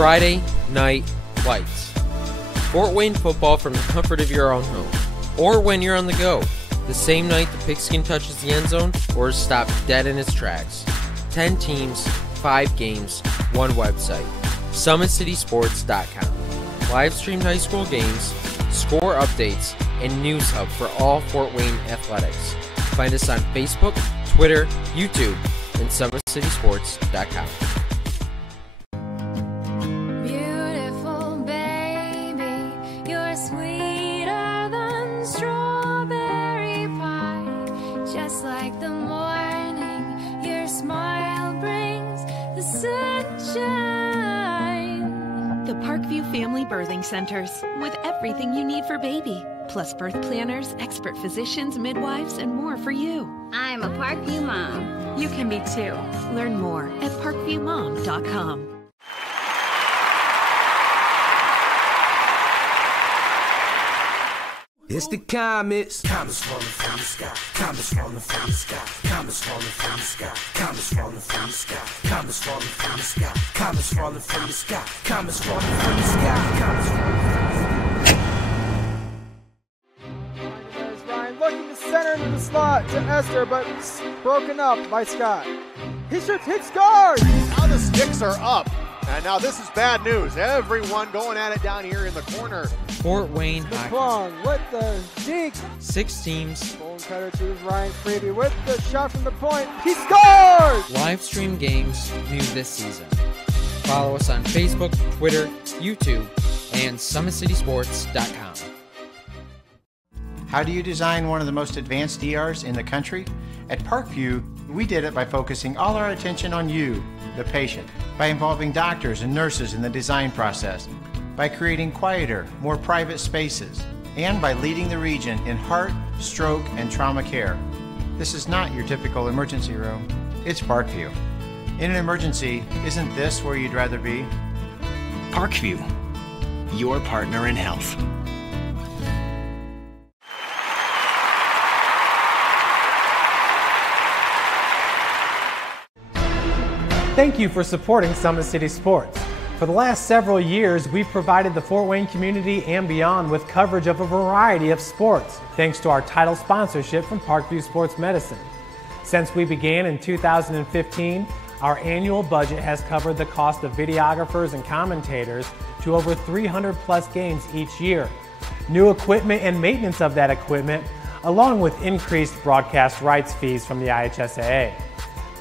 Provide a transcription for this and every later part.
Friday Night Lights. Fort Wayne football from the comfort of your own home, or when you're on the go. The same night the pigskin touches the end zone or is stopped dead in its tracks. 10 teams, 5 games, 1 website. SummitCitySports.com. Live streamed high school games, score updates, and news hub for all Fort Wayne athletics. Find us on Facebook, Twitter, YouTube, and SummitCitySports.com. Beautiful baby, you're sweeter than strawberry pie. Just like the morning, your smile brings the sunshine. The Parkview Family Birthing Centers, with everything you need for baby, plus birth planners, expert physicians, midwives, and more for you. I'm a Parkview mom. You can be too. Learn more at parkviewmom.com. It's the comets. Comets falling from the sky. Comets falling from the sky. Comets falling from the sky. Comets falling from the sky. Comets falling from the sky. Comets falling from the sky. Comets falling from the sky. Comets falling from There's Ryan looking to center into the slot to Esther, but broken up by Scott. He shoots, hit, scores! Now the sticks are up. And now this is bad news. Everyone going at it down here in the corner. Fort Wayne hockey. McClung with the deke. 6 teams. Bone cutter to Ryan Freeby with the shot from the point. He scores! Live stream games new this season. Follow us on Facebook, Twitter, YouTube, and SummitCitySports.com. How do you design one of the most advanced ERs in the country? At Parkview, we did it by focusing all our attention on you, the patient, by involving doctors and nurses in the design process, by creating quieter, more private spaces, and by leading the region in heart, stroke, and trauma care. This is not your typical emergency room. It's Parkview. In an emergency, isn't this where you'd rather be? Parkview, your partner in health. Thank you for supporting Summit City Sports. For the last several years, we've provided the Fort Wayne community and beyond with coverage of a variety of sports, thanks to our title sponsorship from Parkview Sports Medicine. Since we began in 2015, our annual budget has covered the cost of videographers and commentators to over 300 plus games each year. New equipment and maintenance of that equipment, along with increased broadcast rights fees from the IHSAA.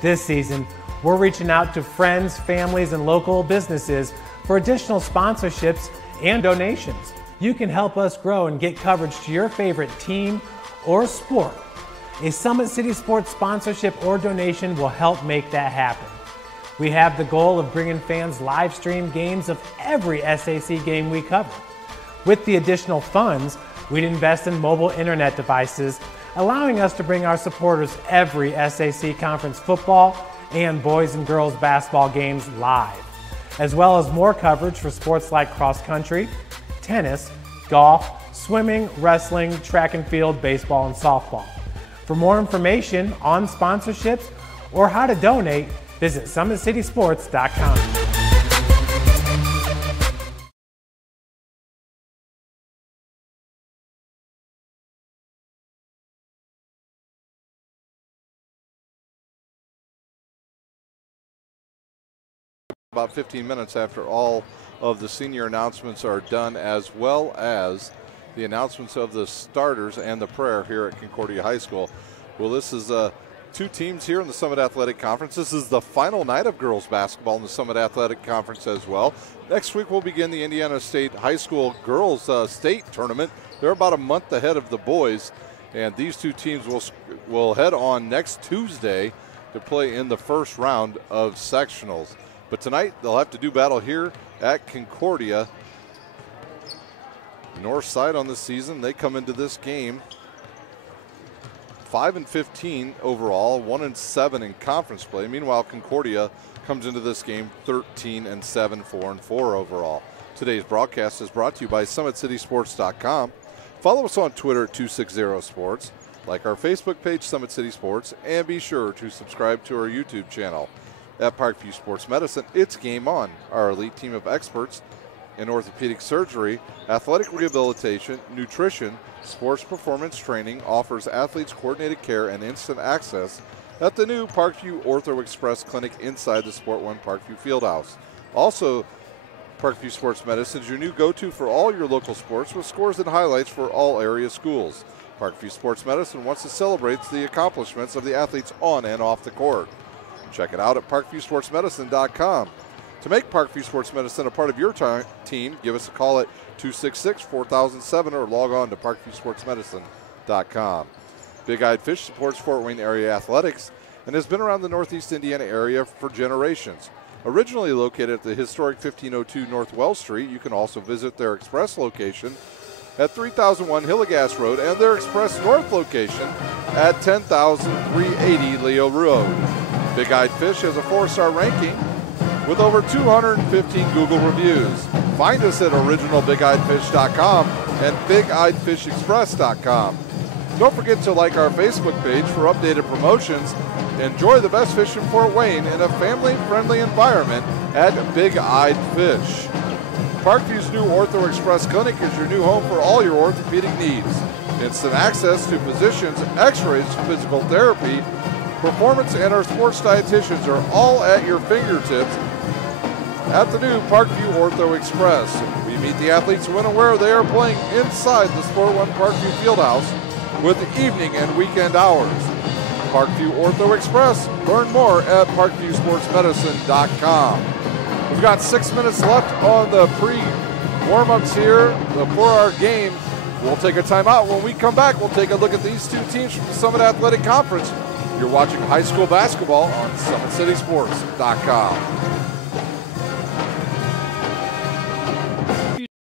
This season, we're reaching out to friends, families, and local businesses for additional sponsorships and donations. You can help us grow and get coverage to your favorite team or sport. A Summit City Sports sponsorship or donation will help make that happen. We have the goal of bringing fans live stream games of every SAC game we cover. With the additional funds, we'd invest in mobile internet devices, allowing us to bring our supporters every SAC conference football and boys and girls basketball games live, as well as more coverage for sports like cross country, tennis, golf, swimming, wrestling, track and field, baseball, and softball. For more information on sponsorships or how to donate, visit SummitCitySports.com. About 15 minutes after all of the senior announcements are done, as well as the announcements of the starters and the prayer here at Concordia High School. Well, this is 2 teams here in the Summit Athletic Conference. This is the final night of girls basketball in the Summit Athletic Conference as well. Next week we'll begin the Indiana State High School Girls State Tournament. They're about a month ahead of the boys, and these 2 teams will head on next Tuesday to play in the first round of sectionals. But tonight they'll have to do battle here at Concordia. North side on the season, they come into this game 5-15 overall, 1-7 in conference play. Meanwhile, Concordia comes into this game 13-7, 4-4 overall. Today's broadcast is brought to you by SummitCitySports.com. Follow us on Twitter at 260sports. Like our Facebook page, Summit City Sports, and be sure to subscribe to our YouTube channel. At Parkview Sports Medicine, it's game on. Our elite team of experts in orthopedic surgery, athletic rehabilitation, nutrition, sports performance training offers athletes coordinated care and instant access at the new Parkview Ortho Express Clinic inside the Sport One Parkview Fieldhouse. Also, Parkview Sports Medicine is your new go-to for all your local sports with scores and highlights for all area schools. Parkview Sports Medicine wants to celebrate the accomplishments of the athletes on and off the court. Check it out at parkviewsportsmedicine.com. To make Parkview Sports Medicine a part of your team, give us a call at 266-4007 or log on to parkviewsportsmedicine.com. Big Eyed Fish supports Fort Wayne area athletics and has been around the Northeast Indiana area for generations. Originally located at the historic 1502 North Wells Street, you can also visit their express location at 3001 Hillegas Road and their express north location at 10,380 Leo Road. Big Eyed Fish has a 4-star ranking with over 215 Google reviews. Find us at originalbigeyeddfish.com and bigeyeddfishexpress.com. Don't forget to like our Facebook page for updated promotions. Enjoy the best fish in Fort Wayne in a family-friendly environment at Big Eyed Fish. Parkview's new Ortho Express Clinic is your new home for all your orthopedic needs. Instant access to physicians, x-rays, physical therapy, performance, and our sports dietitians are all at your fingertips at the new Parkview Ortho Express. We meet the athletes when and where they are playing inside the Sport One Parkview Fieldhouse with evening and weekend hours. Parkview Ortho Express. Learn more at parkviewsportsmedicine.com. We've got 6 minutes left on the pre-warm-ups here before our game. We'll take a timeout. When we come back, we'll take a look at these two teams from the Summit Athletic Conference. You're watching high school basketball on SummitCitySports.com.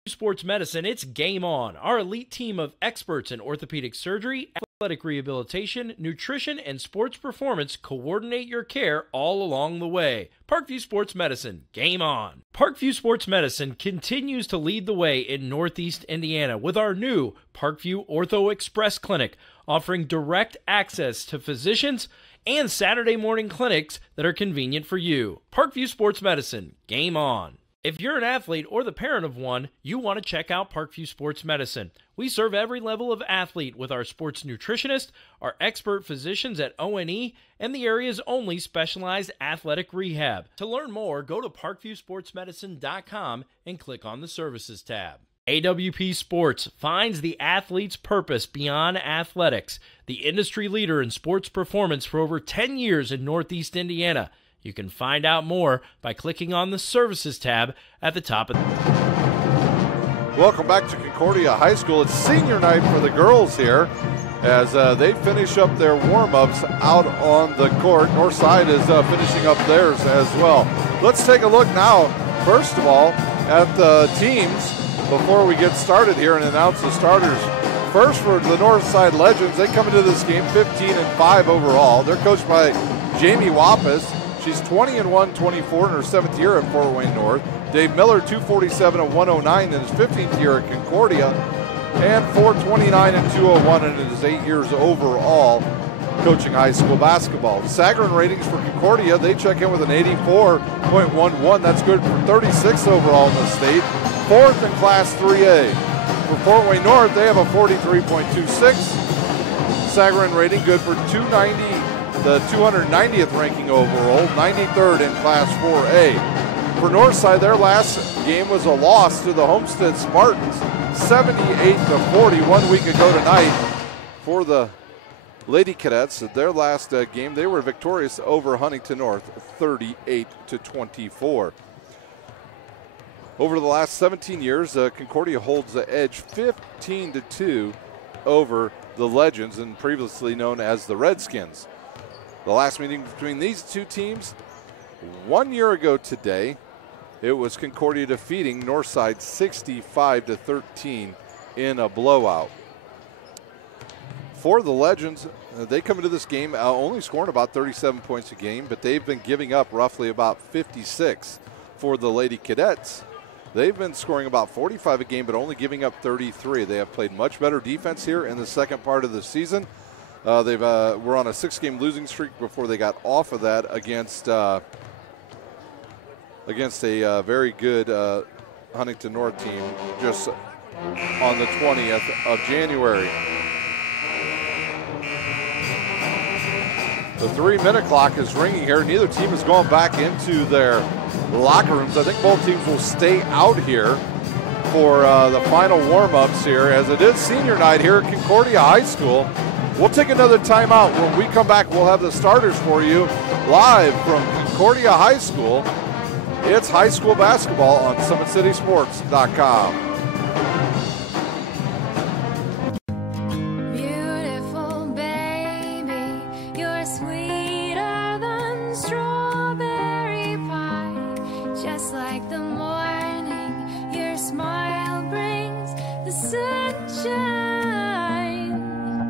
Sports Medicine, it's game on. Our elite team of experts in orthopedic surgery, athletic rehabilitation, nutrition, and sports performance coordinate your care all along the way. Parkview Sports Medicine, game on. Parkview Sports Medicine continues to lead the way in Northeast Indiana with our new Parkview Ortho Express Clinic, offering direct access to physicians and Saturday morning clinics that are convenient for you. Parkview Sports Medicine, game on. If you're an athlete or the parent of one, you want to check out Parkview Sports Medicine. We serve every level of athlete with our sports nutritionist, our expert physicians at O&E, and the area's only specialized athletic rehab. To learn more, go to parkviewsportsmedicine.com and click on the Services tab. AWP Sports finds the athlete's purpose beyond athletics, the industry leader in sports performance for over 10 years in Northeast Indiana. You can find out more by clicking on the Services tab at the top of the... Welcome back to Concordia High School. It's senior night for the girls here as they finish up their warm-ups out on the court. Northside is finishing up theirs as well. Let's take a look now, first of all, at the teams before we get started here and announce the starters. First, for the Northside Legends, they come into this game 15-5 overall. They're coached by Jamie Wappus. She's 20-1, 24 in her 7th year at Fort Wayne North. Dave Miller, 247 and 109 in his 15th year at Concordia, and 429 and 201 in his 8 years overall coaching high school basketball. The Sagarin ratings for Concordia, they check in with an 84.11. That's good for 36th overall in the state, 4th in Class 3A. For Fort Wayne North, they have a 43.26. Sagarin rating good for 290. The 290th ranking overall, 93rd in Class 4A. For Northside, their last game was a loss to the Homestead Spartans, 78-40 1 week ago tonight. For the Lady Cadets, their last game, they were victorious over Huntington North, 38-24. Over the last 17 years, Concordia holds the edge 15-2 over the Legends, and previously known as the Redskins. The last meeting between these two teams, 1 year ago today, it was Concordia defeating Northside 65-13 in a blowout. For the Legends, they come into this game only scoring about 37 points a game, but they've been giving up roughly about 56. For the Lady Cadets, they've been scoring about 45 a game, but only giving up 33. They have played much better defense here in the second part of the season. Were on a 6-game losing streak before they got off of that against against a very good Huntington North team just on the 20th of January. The 3-minute clock is ringing here. Neither team is going back into their locker rooms. I think both teams will stay out here for the final warm-ups here, as it is senior night here at Concordia High School. We'll take another timeout. When we come back, we'll have the starters for you live from Concordia High School. It's high school basketball on SummitCitySports.com. Beautiful baby, you're sweeter than strawberry pie. Just like the morning, your smile brings the sunshine.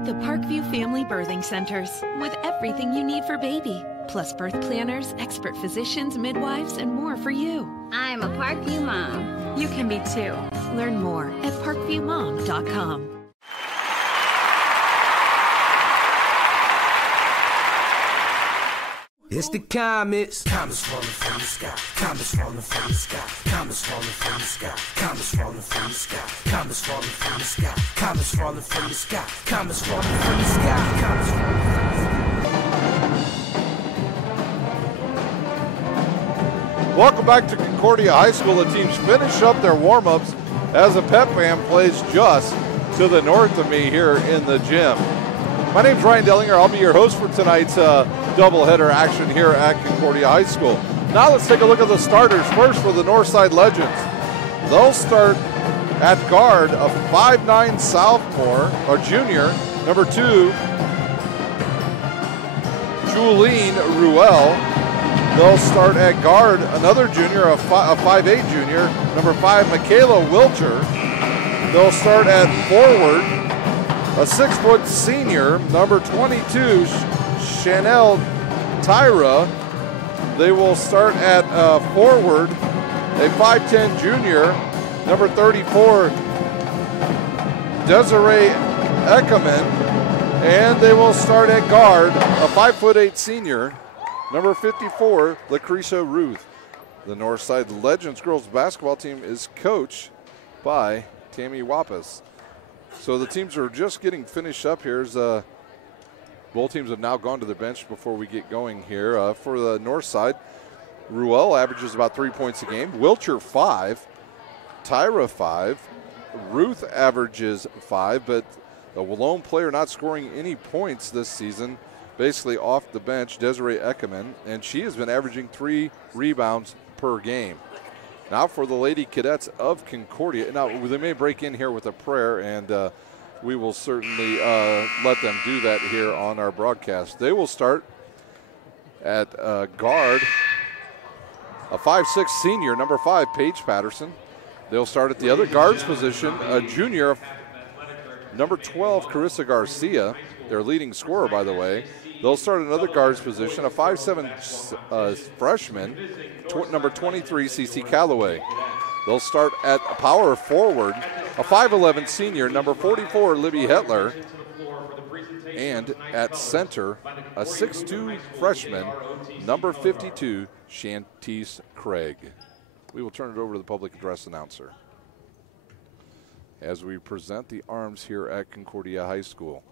The Parkview Family Birthing Centers, with everything you need for baby, plus birth planners, expert physicians, midwives, and more for you. I'm a Parkview mom. You can be too. Learn more at parkviewmom.com. It's the comets. Comets falling from the sky. Comets falling from the sky. Comets falling from the sky. Comets falling from the sky. Comets falling from the sky. Comets falling from the sky. Comets falling from the sky. Comets falling from the sky. Welcome back to Concordia High School. The teams finish up their warm-ups as the pep band plays just to the north of me here in the gym. My name's Ryan Dellinger. I'll be your host for tonight's doubleheader action here at Concordia High School. Now let's take a look at the starters. First for the Northside Legends. They'll start at guard, a 5'9" sophomore or junior, number 2, Julene Ruel. They'll start at guard, another junior, a 5'8" junior, number 5, Michaela Wilcher. They'll start at forward, a 6-foot senior, number 22, Chanel Tyra. They will start at forward, a 5'10" junior, number 34, Desiree Eckerman. And they will start at guard, a 5'8" senior, number 54, Lucretia Ruth. The Northside Legends girls basketball team is coached by Tammy Wappus. So the teams are just getting finished up here. Both teams have now gone to the bench before we get going here. For the Northside, Ruel averages about 3 points a game. Wilcher 5, Tyra 5, Ruth averages 5, but the lone player not scoring any points this season, basically off the bench, Desiree Eckerman, and she has been averaging 3 rebounds per game. Now for the Lady Cadets of Concordia. Now they may break in here with a prayer, and we will certainly let them do that here on our broadcast. They will start at guard, a 5'6" senior, number 5, Paige Patterson. They'll start at the other guard's position, a junior, number 12, Carissa Garcia, their leading scorer, by the way. They'll start another guard's position, a 5'7" freshman, number 23, Cece Calloway. They'll start at power forward, a 5'11" senior, number 44, Libby Hetler. And at center, a 6'2" freshman, number 52, Shantice Craig. We will turn it over to the public address announcer as we present the arms here at Concordia High School.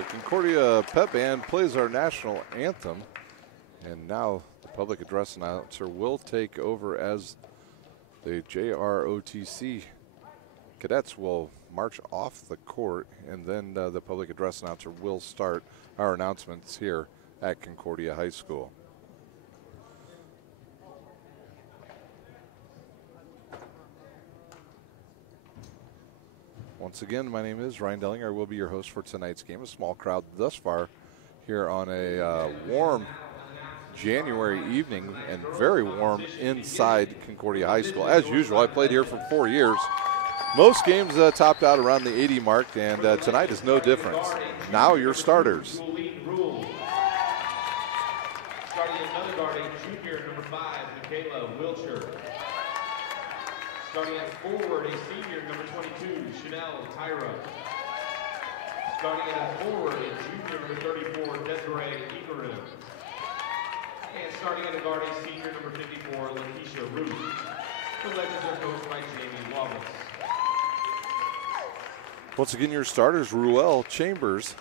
The Concordia Pep Band plays our national anthem, and now the public address announcer will take over as the JROTC cadets will march off the court, and then the public address announcer will start our announcements here at Concordia High School. Once again, my name is Ryan Dellinger. I will be your host for tonight's game. A small crowd thus far here on a warm January evening, and very warm inside Concordia High School. As usual, I played here for 4 years. Most games topped out around the 80 mark, and tonight is no different. Now your starters. Starting another guarding junior, number 5, Michaela Wilcher. Starting at forward, a senior, number 22, Chanel Tyra. Starting at forward, a junior, number 34, Desiree Ikaru. And starting at a guard, a senior, number 54, Lakeisha Ruth. The Legends are coached by Jamie Wallace. Once again, your starters, Ruel Chambers,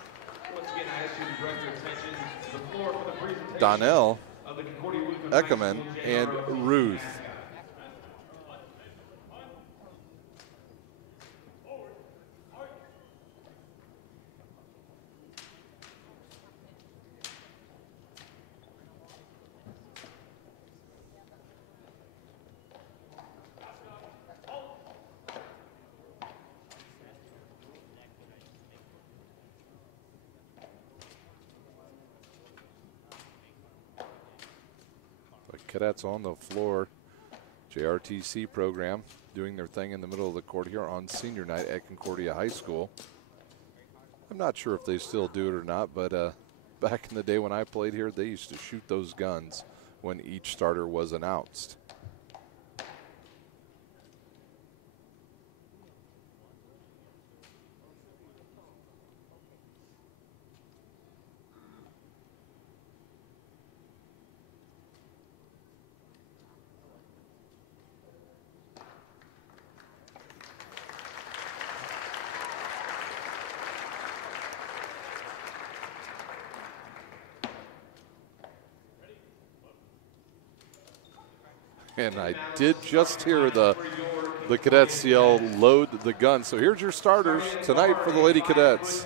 Once again, I ask you to direct your attention to the floor for the presentation Donnell of the Concordia Lutheran Eckerman, High School and JROTC. Ruth. Cadets on the floor, JRTC program doing their thing in the middle of the court here on senior night at Concordia High School. I'm not sure if they still do it or not, but back in the day when I played here, they used to shoot those guns when each starter was announced. And I did just hear the cadets yell, load the gun. So here's your starters tonight for the Lady Cadets.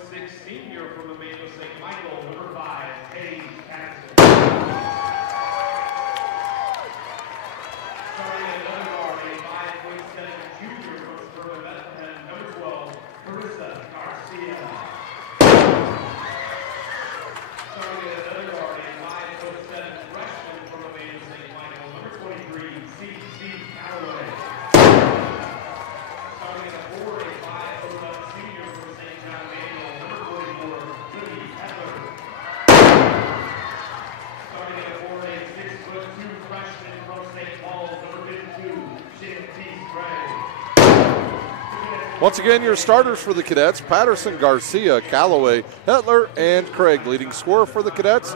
Once again, your starters for the Cadets, Patterson, Garcia, Callaway, Hetler, and Craig. Leading scorer for the Cadets,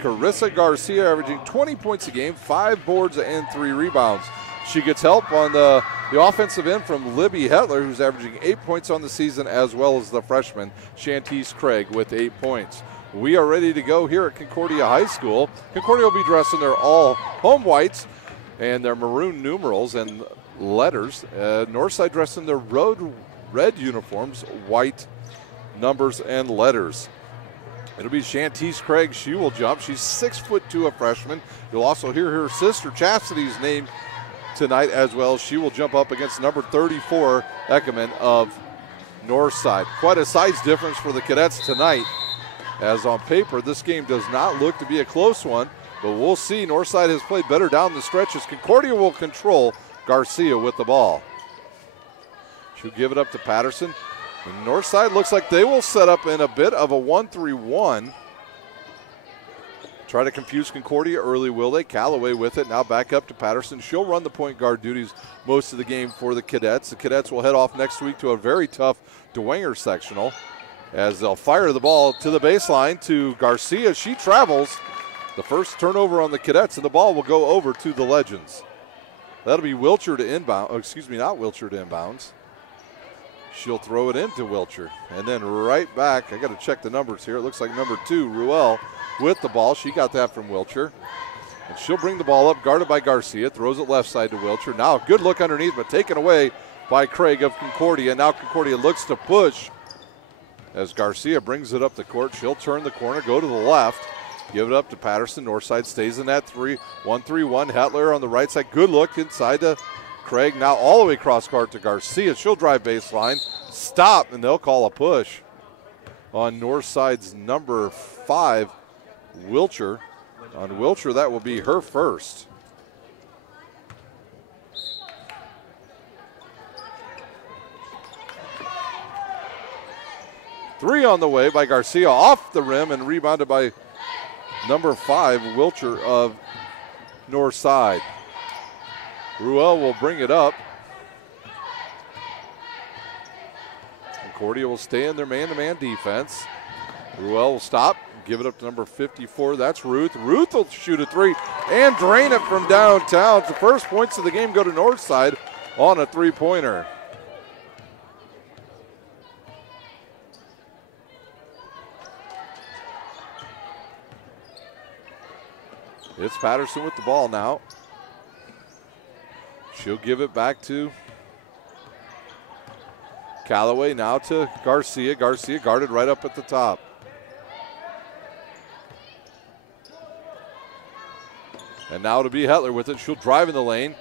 Carissa Garcia, averaging 20 points a game, 5 boards and 3 rebounds. She gets help on the offensive end from Libby Hetler, who's averaging 8 points on the season, as well as the freshman, Shantice Craig, with 8 points. We are ready to go here at Concordia High School. Concordia will be dressed in their all home whites and their maroon numerals and letters. Northside dressed in their road red uniforms, white numbers and letters. It'll be Shantice Craig. She will jump. She's 6'2", a freshman. You'll also hear her sister Chastity's name tonight as well. She will jump up against number 34, Eckerman of Northside. Quite a size difference for the Cadets tonight, as on paper this game does not look to be a close one, but we'll see. Northside has played better down the stretch as Concordia will control. Garcia with the ball. She'll give it up to Patterson. The Northside looks like they will set up in a bit of a 1-3-1. Try to confuse Concordia early, will they? Callaway with it. Now back up to Patterson. She'll run the point guard duties most of the game for the Cadets. The Cadets will head off next week to a very tough Dwenger sectional as they'll fire the ball to the baseline to Garcia. She travels. The first turnover on the Cadets, and the ball will go over to the Legends. That'll be Wilcher to inbound. Oh, excuse me, not Wilcher to inbounds. She'll throw it into Wilcher. And then right back, I got to check the numbers here. It looks like number 2, Ruel, with the ball. She got that from Wilcher. And she'll bring the ball up, guarded by Garcia. Throws it left side to Wilcher. Now good look underneath, but taken away by Craig of Concordia. Now Concordia looks to push as Garcia brings it up the court. She'll turn the corner, go to the left, give it up to Patterson. Northside stays in that 1-3-1. Hetler on the right side. Good look inside to Craig. Now all the way across court to Garcia. She'll drive baseline. Stop, and they'll call a push on Northside's number 5, Wilcher. On Wilcher, that will be her first. Three on the way by Garcia, off the rim and rebounded by number 5, Wilcher of Northside. Ruel will bring it up. Concordia will stay in their man-to-man defense. Ruel will stop, give it up to number 54. That's Ruth. Ruth will shoot a 3 and drain it from downtown. The first points of the game go to Northside on a 3-pointer. It's Patterson with the ball now. She'll give it back to Callaway, now to Garcia. Garcia guarded right up at the top. And now to be Hetler with it. She'll drive in the lane.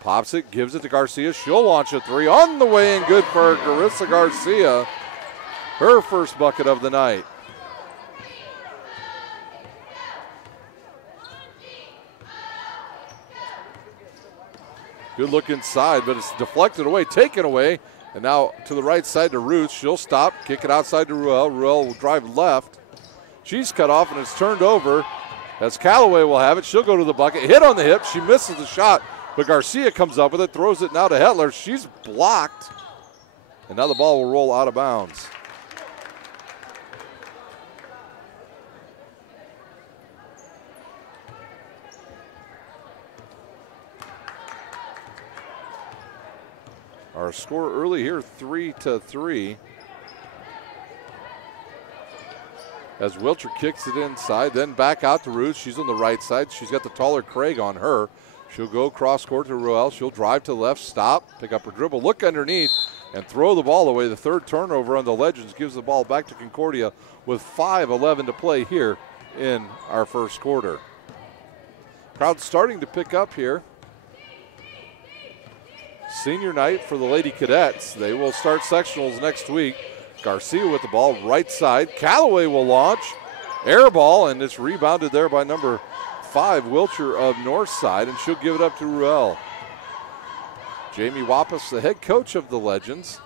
Pops it, gives it to Garcia. She'll launch a 3 on the way and good for Carissa Garcia. Her first bucket of the night. Good look inside, but it's deflected away, taken away. And now to the right side to Ruth. She'll stop, kick it outside to Ruel. Ruel will drive left. She's cut off and it's turned over as Callaway will have it. She'll go to the bucket, hit on the hip. She misses the shot, but Garcia comes up with it, throws it now to Hetler. She's blocked. And now the ball will roll out of bounds. Our score early here, 3-3. As Wilcher kicks it inside, then back out to Ruth. She's on the right side. She's got the taller Craig on her. She'll go cross court to Ruel. She'll drive to left, stop, pick up her dribble, look underneath, and throw the ball away. The third turnover on the Legends gives the ball back to Concordia with 5:11 to play here in our first quarter. Crowd starting to pick up here. Senior night for the Lady Cadets. They will start sectionals next week. Garcia with the ball right side. Callaway will launch. Air ball, and it's rebounded there by number 5, Wilcher of Northside, and she'll give it up to Ruel. Jamie Wappus, the head coach of the Legends.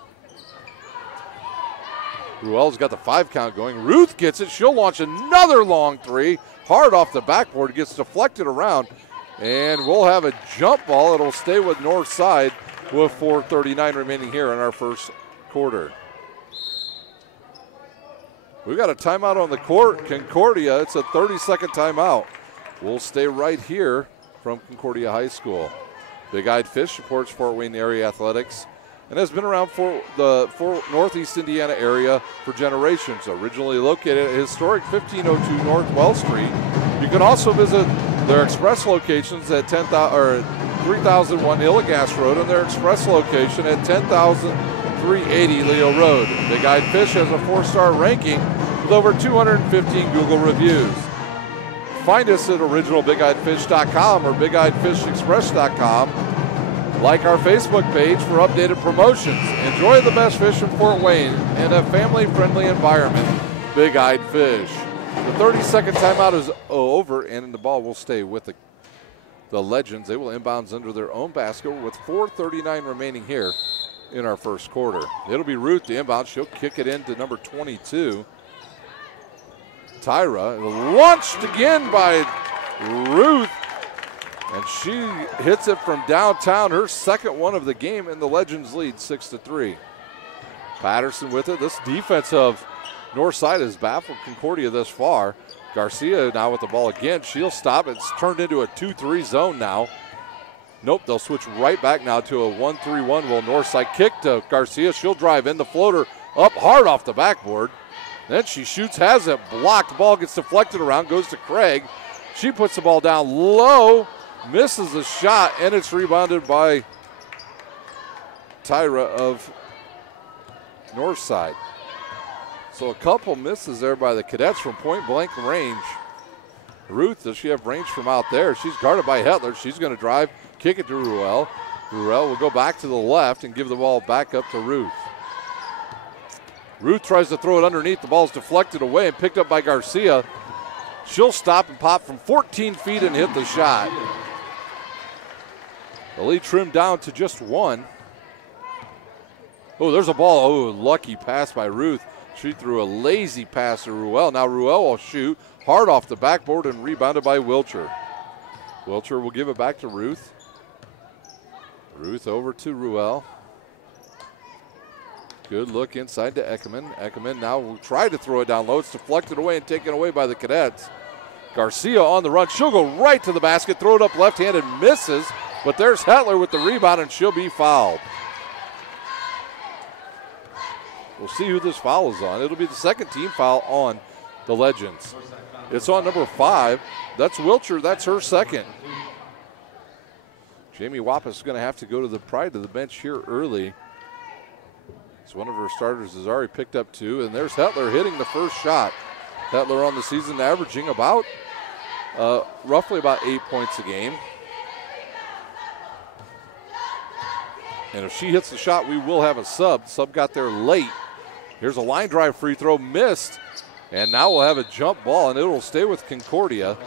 Ruel's got the 5 count going. Ruth gets it. She'll launch another long 3. Hard off the backboard. Gets deflected around, and we'll have a jump ball. It'll stay with Northside with 4:39 remaining here in our first quarter. We got a timeout on the court. Concordia, it's a 30-second timeout. We'll stay right here from Concordia High School. Big Eyed Fish supports Fort Wayne area athletics and has been around for the Northeast Indiana area for generations. Originally located at historic 1502 North Wells Street. You can also visit their express locations at 3001 Illegas Road and their express location at 10,380 Leo Road. Big Eyed Fish has a 4-star ranking with over 215 Google reviews. Find us at originalbigeyedfish.com or bigeyedfishexpress.com. Like our Facebook page for updated promotions. Enjoy the best fish in Fort Wayne in a family-friendly environment. Big Eyed Fish. The 30-second timeout is over, and the ball will stay with the Legends. They will inbounds under their own basket with 4:39 remaining here in our first quarter. It'll be Ruth the inbound. She'll kick it into number 22, Tyra. Launched again by Ruth, and she hits it from downtown. Her second one of the game, and the Legends lead 6-3. Patterson with it. This defense of Northside has baffled Concordia thus far. Garcia now with the ball again. She'll stop. It's turned into a 2-3 zone now. Nope, they'll switch right back now to a 1-3-1. Well, Northside kick to Garcia. She'll drive in the floater up hard off the backboard. Then she shoots, has it blocked. The ball gets deflected around, goes to Craig. She puts the ball down low, misses the shot, and it's rebounded by Tyra of Northside. So a couple misses there by the Cadets from point blank range. Ruth, does she have range from out there? She's guarded by Hetler. She's going to drive, kick it to Ruel. Ruel will go back to the left and give the ball back up to Ruth. Ruth tries to throw it underneath. The ball's deflected away and picked up by Garcia. She'll stop and pop from 14 feet and hit the shot. The lead trimmed down to just one. Oh, there's a ball. Oh, lucky pass by Ruth. She threw a lazy pass to Ruel. Now Ruel will shoot hard off the backboard and rebounded by Wilcher. Wilcher will give it back to Ruth. Ruth over to Ruel. Good look inside to Eckerman. Eckerman now will try to throw it down low. It's deflected away and taken away by the Cadets. Garcia on the run. She'll go right to the basket, throw it up left-handed, misses. But there's Hetler with the rebound, and she'll be fouled. We'll see who this foul is on. It'll be the second team foul on the Legends. It's on number 5. That's Wilcher. That's her second. Jamie Wappus is going to have to go to the pride of the bench here early. So one of her starters has already picked up 2, and there's Hetler hitting the first shot. Hetler on the season averaging about roughly about 8 points a game. And if she hits the shot, we will have a sub. Sub got there late. Here's a line drive free throw, missed. And now we'll have a jump ball, and it will stay with Concordia.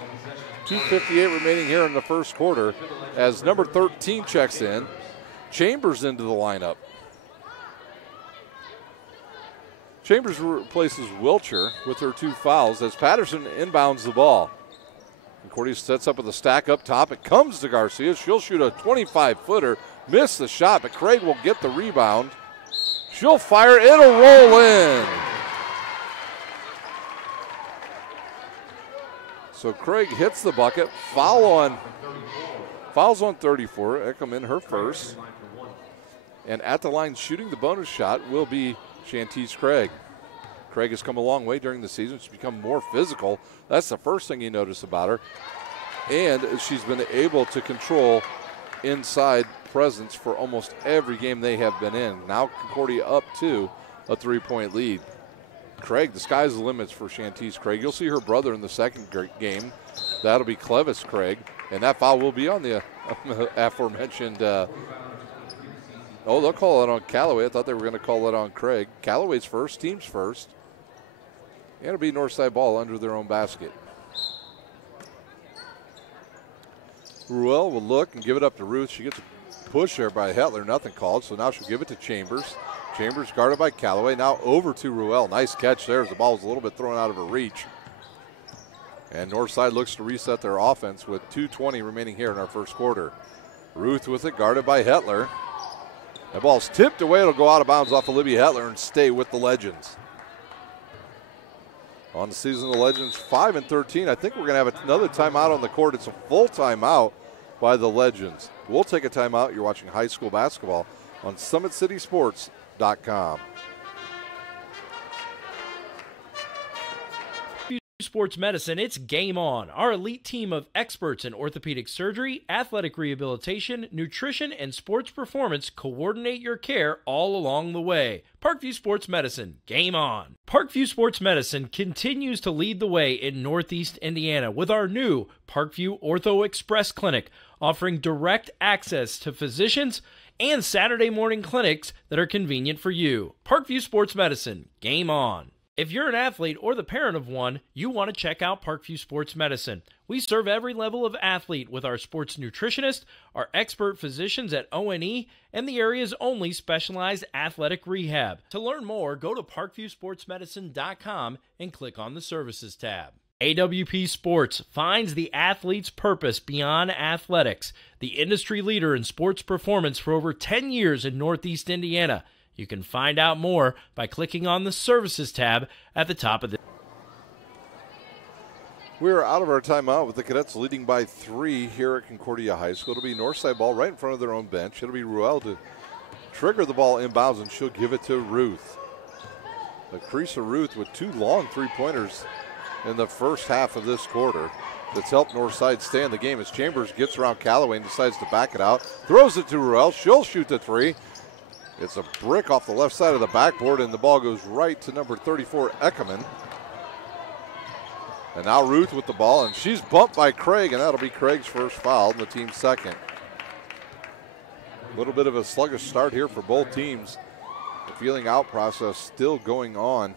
2:58 remaining here in the first quarter as number 13 checks in. Chambers into the lineup. Chambers replaces Wilcher with her 2 fouls as Patterson inbounds the ball. Concordia sets up with a stack up top. It comes to Garcia. She'll shoot a 25-footer. Missed the shot, but Craig will get the rebound. She'll fire. It'll roll in. So Craig hits the bucket. Fouls on 34. Eckerman her first. And at the line shooting the bonus shot will be Shantice Craig. Craig has come a long way during the season. She's become more physical. That's the first thing you notice about her. And she's been able to control inside presence for almost every game they have been in. Now Concordia up to a 3-point lead. Craig, the sky's the limits for Shantice Craig. You'll see her brother in the second game. That'll be Clevis Craig. And that foul will be on the aforementioned. They'll call it on Callaway. I thought they were going to call it on Craig. Callaway's first, team's first. And it'll be Northside ball under their own basket. Ruel will look and give it up to Ruth. She gets a push there by Hetler. Nothing called, so now she'll give it to Chambers. Chambers guarded by Callaway. Now over to Ruel. Nice catch there as the ball was a little bit thrown out of her reach. And Northside looks to reset their offense with 2:20 remaining here in our first quarter. Ruth with it, guarded by Hetler. The ball's tipped away. It'll go out of bounds off Olivia Hetler and stay with the Legends. On the season, the Legends 5-13. I think we're going to have another timeout on the court. It's a full timeout by the Legends. We'll take a timeout. You're watching high school basketball on SummitCitySports.com. Sports Medicine, it's game on. Our elite team of experts in orthopedic surgery, athletic rehabilitation, nutrition, and sports performance coordinate your care all along the way. Parkview Sports Medicine, game on. Parkview Sports Medicine continues to lead the way in Northeast Indiana with our new Parkview Ortho Express Clinic, offering direct access to physicians and Saturday morning clinics that are convenient for you. Parkview Sports Medicine, game on. If you're an athlete or the parent of one, you want to check out Parkview Sports Medicine. We serve every level of athlete with our sports nutritionist, our expert physicians at O&E, and the area's only specialized athletic rehab. To learn more, go to parkviewsportsmedicine.com and click on the Services tab. AWP Sports finds the athlete's purpose beyond athletics, the industry leader in sports performance for over 10 years in Northeast Indiana. You can find out more by clicking on the Services tab at the top of the We're out of our timeout with the Cadets leading by 3 here at Concordia High School. It'll be Northside ball right in front of their own bench. It'll be Ruel to trigger the ball inbounds, and she'll give it to Ruth. Lucretia Ruth with 2 long three-pointers in the first half of this quarter. That's helped Northside stay in the game as Chambers gets around Callaway and decides to back it out. Throws it to Ruel. She'll shoot the 3. It's a brick off the left side of the backboard, and the ball goes right to number 34, Eckerman. And now Ruth with the ball, and she's bumped by Craig, and that'll be Craig's first foul and the team's second. A little bit of a sluggish start here for both teams. The feeling out process still going on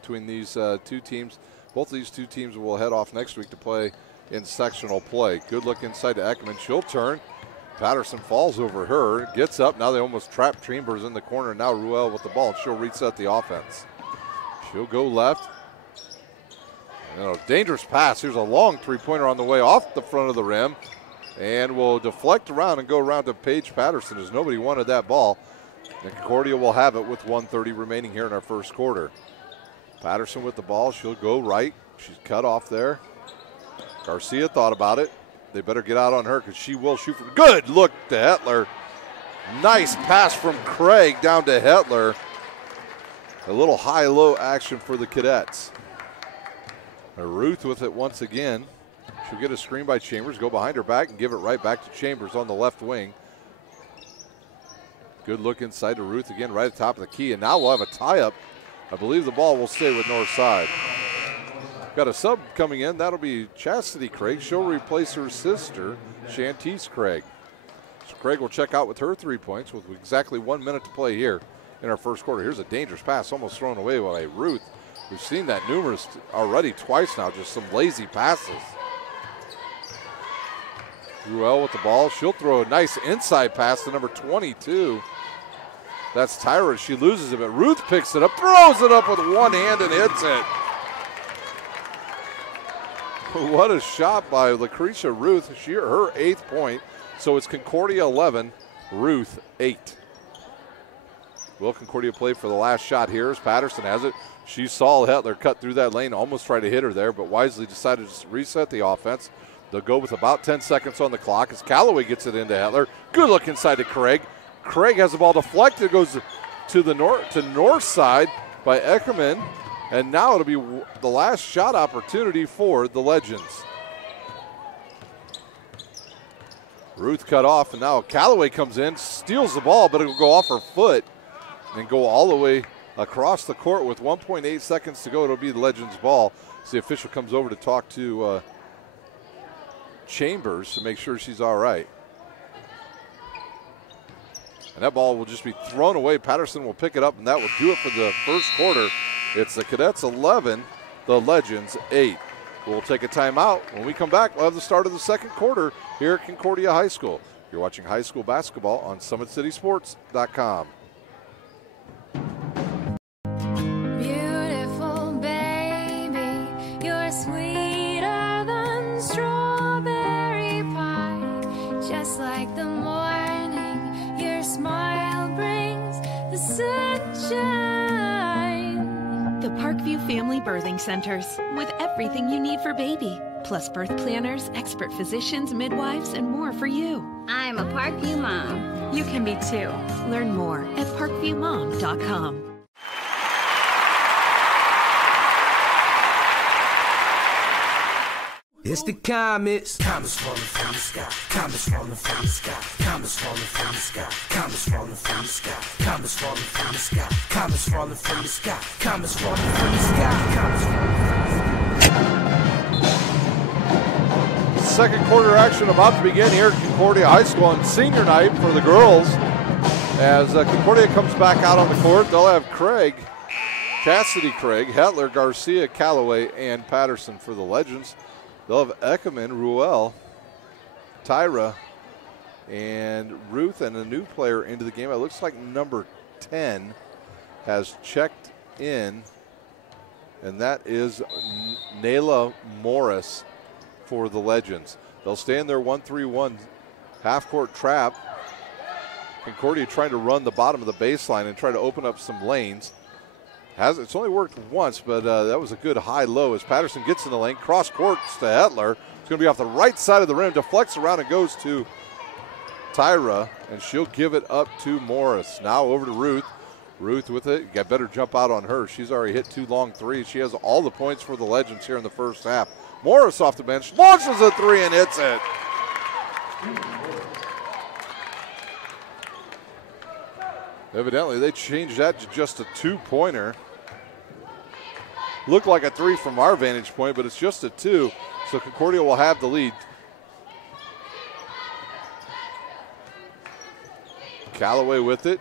between these two teams. Both of these two teams will head off next week to play in sectional play. Good look inside to Eckerman. She'll turn. Patterson falls over her, gets up. Now they almost trap Chambers in the corner. Now Ruel with the ball, and she'll reset the offense. She'll go left. And a dangerous pass. Here's a long three-pointer on the way off the front of the rim. And will deflect around and go around to Paige Patterson as nobody wanted that ball. And Concordia will have it with 1:30 remaining here in our first quarter. Patterson with the ball. She'll go right. She's cut off there. Garcia thought about it. They better get out on her because she will shoot from. Good look to Hetler. Nice pass from Craig down to Hetler. A little high-low action for the Cadets. Ruth with it once again. She'll get a screen by Chambers, go behind her back and give it right back to Chambers on the left wing. Good look inside to Ruth again, right at the top of the key. And now we'll have a tie-up. I believe the ball will stay with Northside. Got a sub coming in. That'll be Chastity Craig. She'll replace her sister, Shantice Craig. So Craig will check out with her 3 points with exactly 1 minute to play here in our first quarter. Here's a dangerous pass, almost thrown away by Ruth. We've seen that numerous already twice now, just some lazy passes. Ruel with the ball. She'll throw a nice inside pass to number 22. That's Tyra. She loses it, but Ruth picks it up, throws it up with one hand and hits it. What a shot by Lucretia Ruth. Her 8th point. So it's Concordia 11, Ruth 8. Will Concordia play for the last shot here as Patterson has it. She saw Hetler cut through that lane, almost tried to hit her there, but wisely decided to reset the offense. They'll go with about 10 seconds on the clock as Callaway gets it into Hetler. Good look inside to Craig. Craig has the ball deflected, goes to the north side by Eckerman, and now it'll be the last shot opportunity for the Legends. Ruth cut off, and now Callaway comes in, steals the ball, but it'll go off her foot and go all the way across the court with 1.8 seconds to go. It'll be the Legends' ball. So the official comes over to talk to Chambers to make sure she's all right. And that ball will just be thrown away. Patterson will pick it up, and that will do it for the first quarter. It's the Cadets 11, the Legends 8. We'll take a timeout. When we come back, we'll have the start of the second quarter here at Concordia High School. You're watching high school basketball on SummitCitySports.com. Beautiful baby, you're sweeter than strawberry pie. Just like the morning, your smile brings the sunshine. The Parkview Family Birthing Centers, with everything you need for baby, plus birth planners, expert physicians, midwives, and more for you. I'm a Parkview mom. You can be too. Learn more at parkviewmom.com. It's the comets. Comets falling from the sky. Comets falling from the sky. Comets falling from the sky. Comets falling from the sky. Comets falling from the sky. Comets falling from the sky. Comets falling from the sky. Comets falling from the sky. Second quarter action about to begin here at Concordia High School on senior night for the girls. As Concordia comes back out on the court, they'll have Craig, Cassidy Craig, Hetler, Garcia, Callaway, and Patterson for the Legends. They'll have Eckerman, Ruel, Tyra, and Ruth, and a new player into the game. It looks like number 10 has checked in, and that is Nayla Morris for the Legends. They'll stay in their 1-3-1 half-court trap. Concordia trying to run the bottom of the baseline and try to open up some lanes. It's only worked once, but that was a good high-low as Patterson gets in the lane. Cross courts to Hetler. It's going to be off the right side of the rim. Deflects around and goes to Tyra, and she'll give it up to Morris. Now over to Ruth. Ruth with it. You got better jump out on her. She's already hit 2 long threes. She has all the points for the Legends here in the first half. Morris off the bench, launches a 3 and hits it. Evidently, they changed that to just a 2-pointer. Looked like a 3 from our vantage point, but it's just a 2. So Concordia will have the lead. Callaway with it.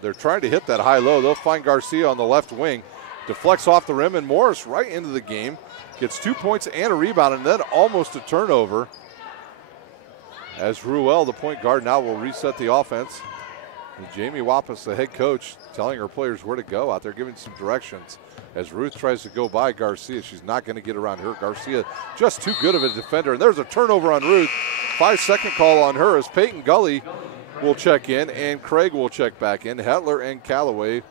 They're trying to hit that high-low. They'll find Garcia on the left wing. Deflects off the rim, and Morris right into the game. Gets 2 points and a rebound, and then almost a turnover. As Ruel, the point guard, now will reset the offense. And Jamie Wappus, the head coach, telling her players where to go out there, giving some directions. As Ruth tries to go by Garcia, she's not going to get around her. Garcia just too good of a defender, and there's a turnover on Ruth. 5-second call on her as Peyton Gully will check in, and Craig will check back in. Hetler and Callaway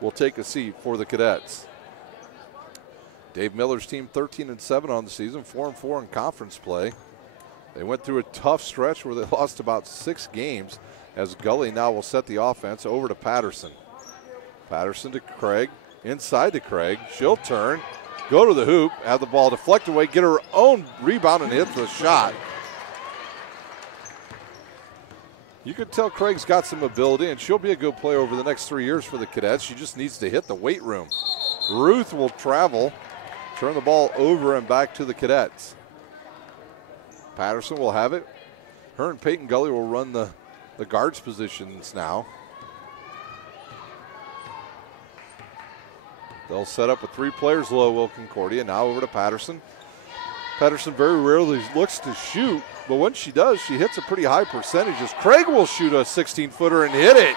will take a seat for the Cadets. Dave Miller's team 13-7 on the season, 4-4 in conference play. They went through a tough stretch where they lost about 6 games, as Gully now will set the offense over to Patterson. Patterson to Craig, inside to Craig. She'll turn, go to the hoop, have the ball deflect away, get her own rebound and hit the shot. You could tell Craig's got some ability, and she'll be a good player over the next 3 years for the Cadets. She just needs to hit the weight room. Ruth will travel, turn the ball over and back to the Cadets. Patterson will have it. Her and Peyton Gully will run the guards positions now. They'll set up with 3 players low, will Concordia. Now over to Patterson. Patterson very rarely looks to shoot, but when she does, she hits a pretty high percentage. As Craig will shoot a 16-footer and hit it.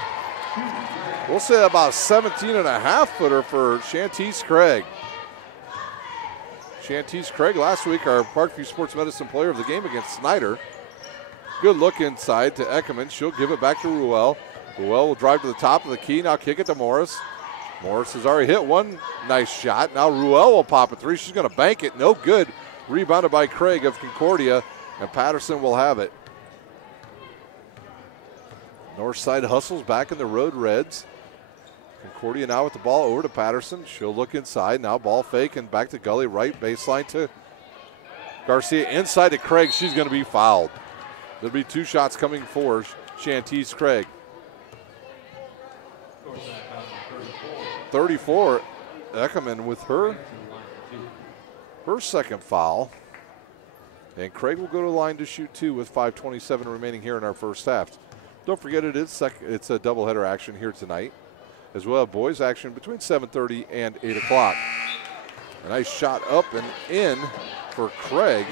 We'll say about a 17.5-footer for Shantice Craig. Shantice Craig last week, our Parkview Sports Medicine player of the game against Snyder. Good look inside to Eckerman. She'll give it back to Ruel. Ruel will drive to the top of the key. Now kick it to Morris. Morris has already hit one nice shot. Now Ruel will pop a 3. She's going to bank it. No good. Rebounded by Craig of Concordia, and Patterson will have it. Northside hustles back in the Road Reds. Concordia now with the ball over to Patterson. She'll look inside. Now ball fake and back to Gully. Right baseline to Garcia. Inside to Craig. She's going to be fouled. There'll be 2 shots coming for Shantice Craig. 34, Eckerman with her second foul. And Craig will go to the line to shoot 2 with 5:27 remaining here in our first half. Don't forget it's a doubleheader action here tonight, as well as boys action between 7:30 and 8 o'clock. A nice shot up and in for Craig.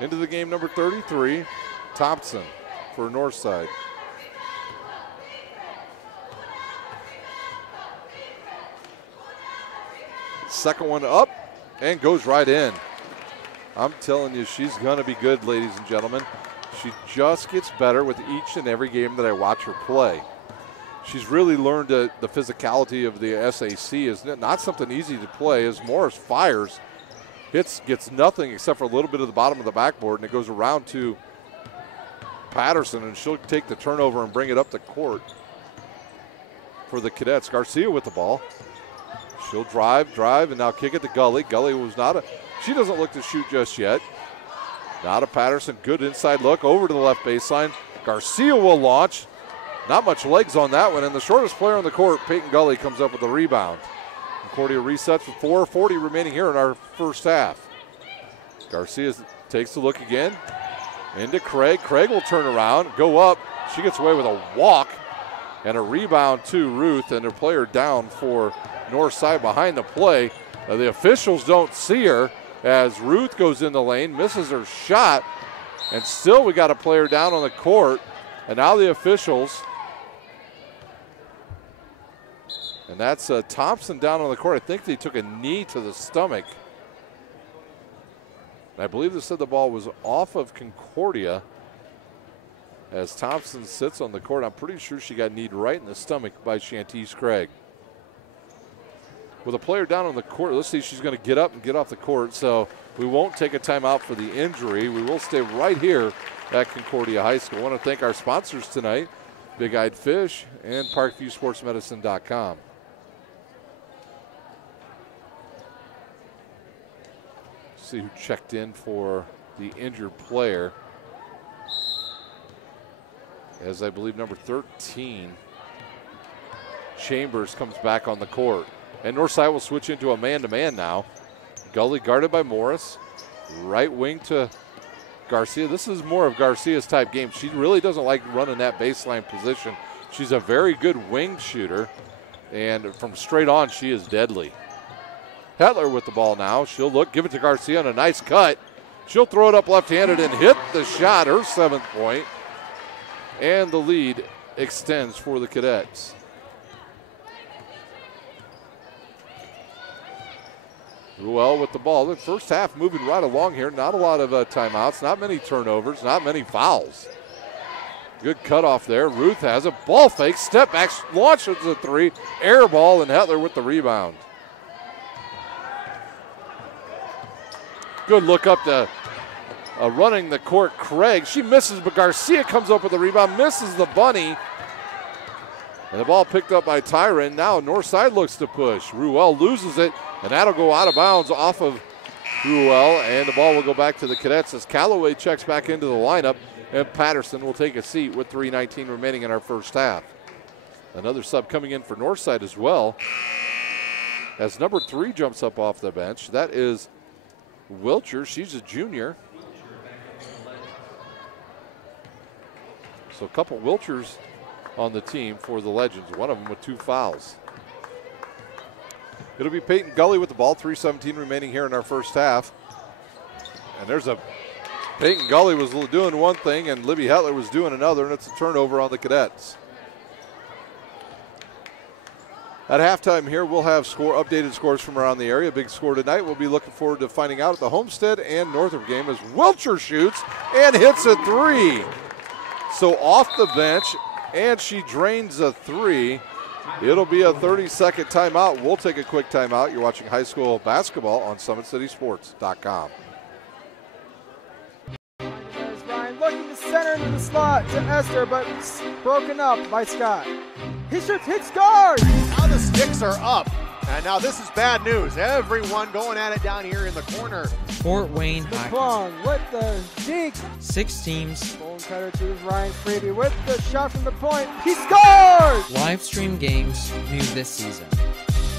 Into the game, number 33, Thompson for Northside. Second one up and goes right in. I'm telling you, she's going to be good, ladies and gentlemen. She just gets better with each and every game that I watch her play. She's really learned the physicality of the SAC. Is not something easy to play. As Morris fires, gets nothing except for a little bit of the bottom of the backboard, and it goes around to Patterson, and she'll take the turnover and bring it up the court for the Cadets. Garcia with the ball. She'll drive, and now kick it to Gully. Gully she doesn't look to shoot just yet. Now to Patterson, good inside look over to the left baseline. Garcia will launch. Not much legs on that one, and the shortest player on the court, Peyton Gully, comes up with the rebound. Concordia resets with 4:40 remaining here in our first half. Garcia takes a look again. Into Craig. Craig will turn around, go up. She gets away with a walk and a rebound to Ruth, and a player down for Northside behind the play. The officials don't see her as Ruth goes in the lane, misses her shot, and still we got a player down on the court. And now the officials, and that's Thompson down on the court. I think they took a knee to the stomach. And I believe they said the ball was off of Concordia. as Thompson sits on the court. I'm pretty sure she got kneed right in the stomach by Shantice Craig. With a player down on the court, let's see, she's going to get up and get off the court, so we won't take a timeout for the injury. We will stay right here at Concordia High School. I want to thank our sponsors tonight, Big Eyed Fish and ParkviewSportsMedicine.com. See who checked in for the injured player, as I believe number 13, Chambers, comes back on the court. And Northside will switch into a man-to-man now. Gully guarded by Morris. Right wing to Garcia. This is more of Garcia's type game. She really doesn't like running that baseline position. She's a very good wing shooter. And from straight on, she is deadly. Hetler with the ball now. She'll look, give it to Garcia on a nice cut. She'll throw it up left-handed and hit the shot, her 7th point. And the lead extends for the Cadets. Ruel with the ball. The first half moving right along here. Not a lot of timeouts, not many turnovers, not many fouls. Good cutoff there. Ruth has a ball fake, step back, launches a 3, air ball, and Hetler with the rebound. Good look up to running the court, Craig. She misses, but Garcia comes up with the rebound, misses the bunny. And the ball picked up by Tyron. Now Northside looks to push. Ruel loses it, and that'll go out of bounds off of Ruel, and the ball will go back to the Cadets as Callaway checks back into the lineup, and Patterson will take a seat with 3:19 remaining in our first half. Another sub coming in for Northside as well, as number 3 jumps up off the bench. That is Wilcher. She's a junior. So a couple Wilchers on the team for the Legends, one of them with 2 fouls. It'll be Peyton Gully with the ball, 3:17 remaining here in our first half. And there's a, Peyton Gully was doing one thing and Libby Hetler was doing another, and it's a turnover on the Cadets. At halftime here, we'll have updated scores from around the area. Big score tonight. We'll be looking forward to finding out at the Homestead and Northrop game as Wilcher shoots and hits a 3. So off the bench, and she drains a 3. It'll be a 30-second timeout. We'll take a quick timeout. You're watching high school basketball on SummitCitySports.com. There's Ryan looking to center into the slot to Esther, but broken up by Scott. He shoots, hits guard. Now the sticks are up. And now this is bad news. Everyone going at it down here in the corner. Fort Wayne Hockey. Plong with the deke. 6 teams. Bone cutter to Ryan Freeby with the shot from the point. He scores! Live stream games new this season.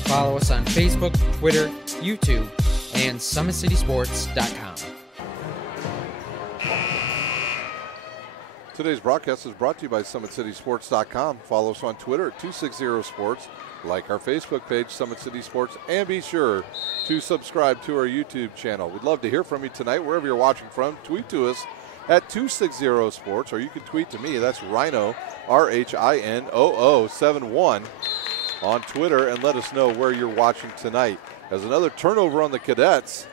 Follow us on Facebook, Twitter, YouTube, and SummitCitySports.com. Today's broadcast is brought to you by SummitCitySports.com. Follow us on Twitter at 260sports. Like our Facebook page, Summit City Sports, and be sure to subscribe to our YouTube channel. We'd love to hear from you tonight, wherever you're watching from. Tweet to us at 260sports, or you can tweet to me. That's Rhino, RHINOO71 on Twitter, and let us know where you're watching tonight. As another turnover on the Cadets,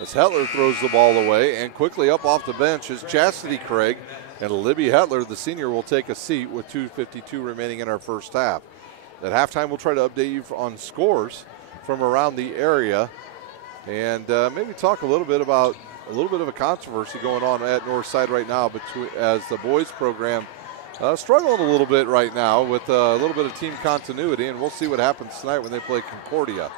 as Hetler throws the ball away, and quickly up off the bench is Chastity Craig, and Libby Hetler, the senior, will take a seat with 2:52 remaining in our first half. At halftime, we'll try to update you on scores from around the area, and maybe talk a little bit about a little bit of a controversy going on at Northside right now, as the boys program struggling a little bit right now with a little bit of team continuity, and we'll see what happens tonight when they play Concordia.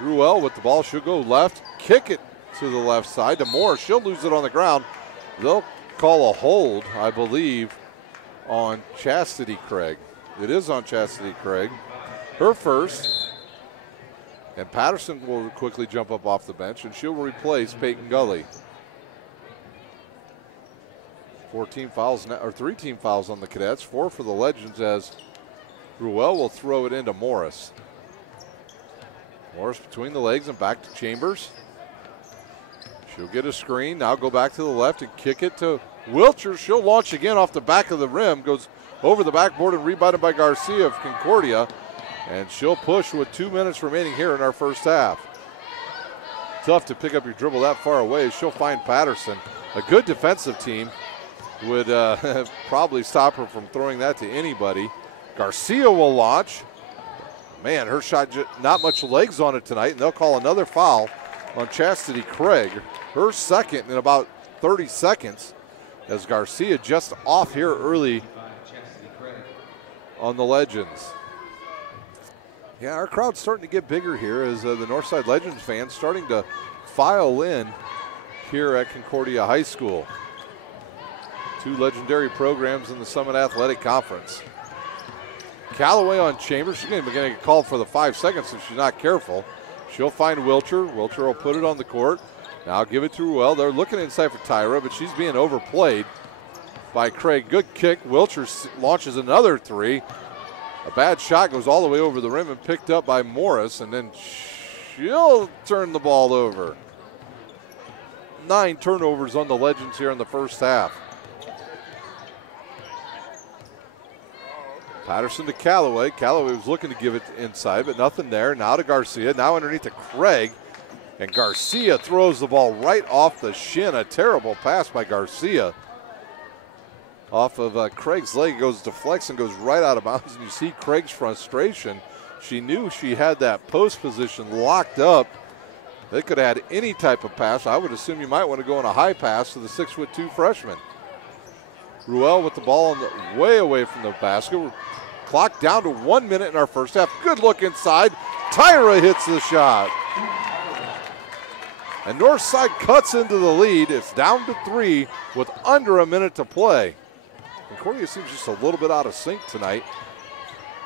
Ruel with the ball, she'll go left, kick it to the left side to Moore. She'll lose it on the ground. They'll call a hold, I believe, on Chastity Craig. It is on Chastity Craig. Her first. And Patterson will quickly jump up off the bench, and she'll replace Peyton Gully. 3 team fouls on the Cadets, 4 for the Legends, as Ruel will throw it into Morris. Morris between the legs and back to Chambers. She'll get a screen, now go back to the left and kick it to Wilcher. She'll launch again off the back of the rim, goes over the backboard and rebounded by Garcia of Concordia. And she'll push with 2 minutes remaining here in our first half. Tough to pick up your dribble that far away. She'll find Patterson. A good defensive team would probably stop her from throwing that to anybody. Garcia will launch. Man, her shot, not much legs on it tonight, and they'll call another foul on Chastity Craig. Her second in about 30 seconds, as Garcia just off here early on the Legends. Yeah, our crowd's starting to get bigger here as the Northside Legends fans starting to file in here at Concordia High School. Two legendary programs in the Summit Athletic Conference. Callaway on Chambers. She's going to get called for the 5 seconds if she's not careful. She'll find Wilcher. Wilcher will put it on the court. Now give it to Ruel. They're looking inside for Tyra, but she's being overplayed by Craig. Good kick. Wilcher launches another three. A bad shot goes all the way over the rim and picked up by Morris, and then she'll turn the ball over. 9 turnovers on the Legends here in the first half. Patterson to Callaway. Callaway was looking to give it inside, but nothing there. Now to Garcia. Now underneath to Craig. And Garcia throws the ball right off the shin. A terrible pass by Garcia. Off of Craig's leg. It goes deflects and goes right out of bounds. And you see Craig's frustration. She knew she had that post position locked up. They could have had any type of pass. I would assume you might want to go on a high pass to the 6'2" freshman. Ruel with the ball on the, way away from the basket. We're clocked down to 1 minute in our first half. Good look inside. Tyra hits the shot. And Northside cuts into the lead. It's down to 3 with under a minute to play. Concordia seems just a little bit out of sync tonight,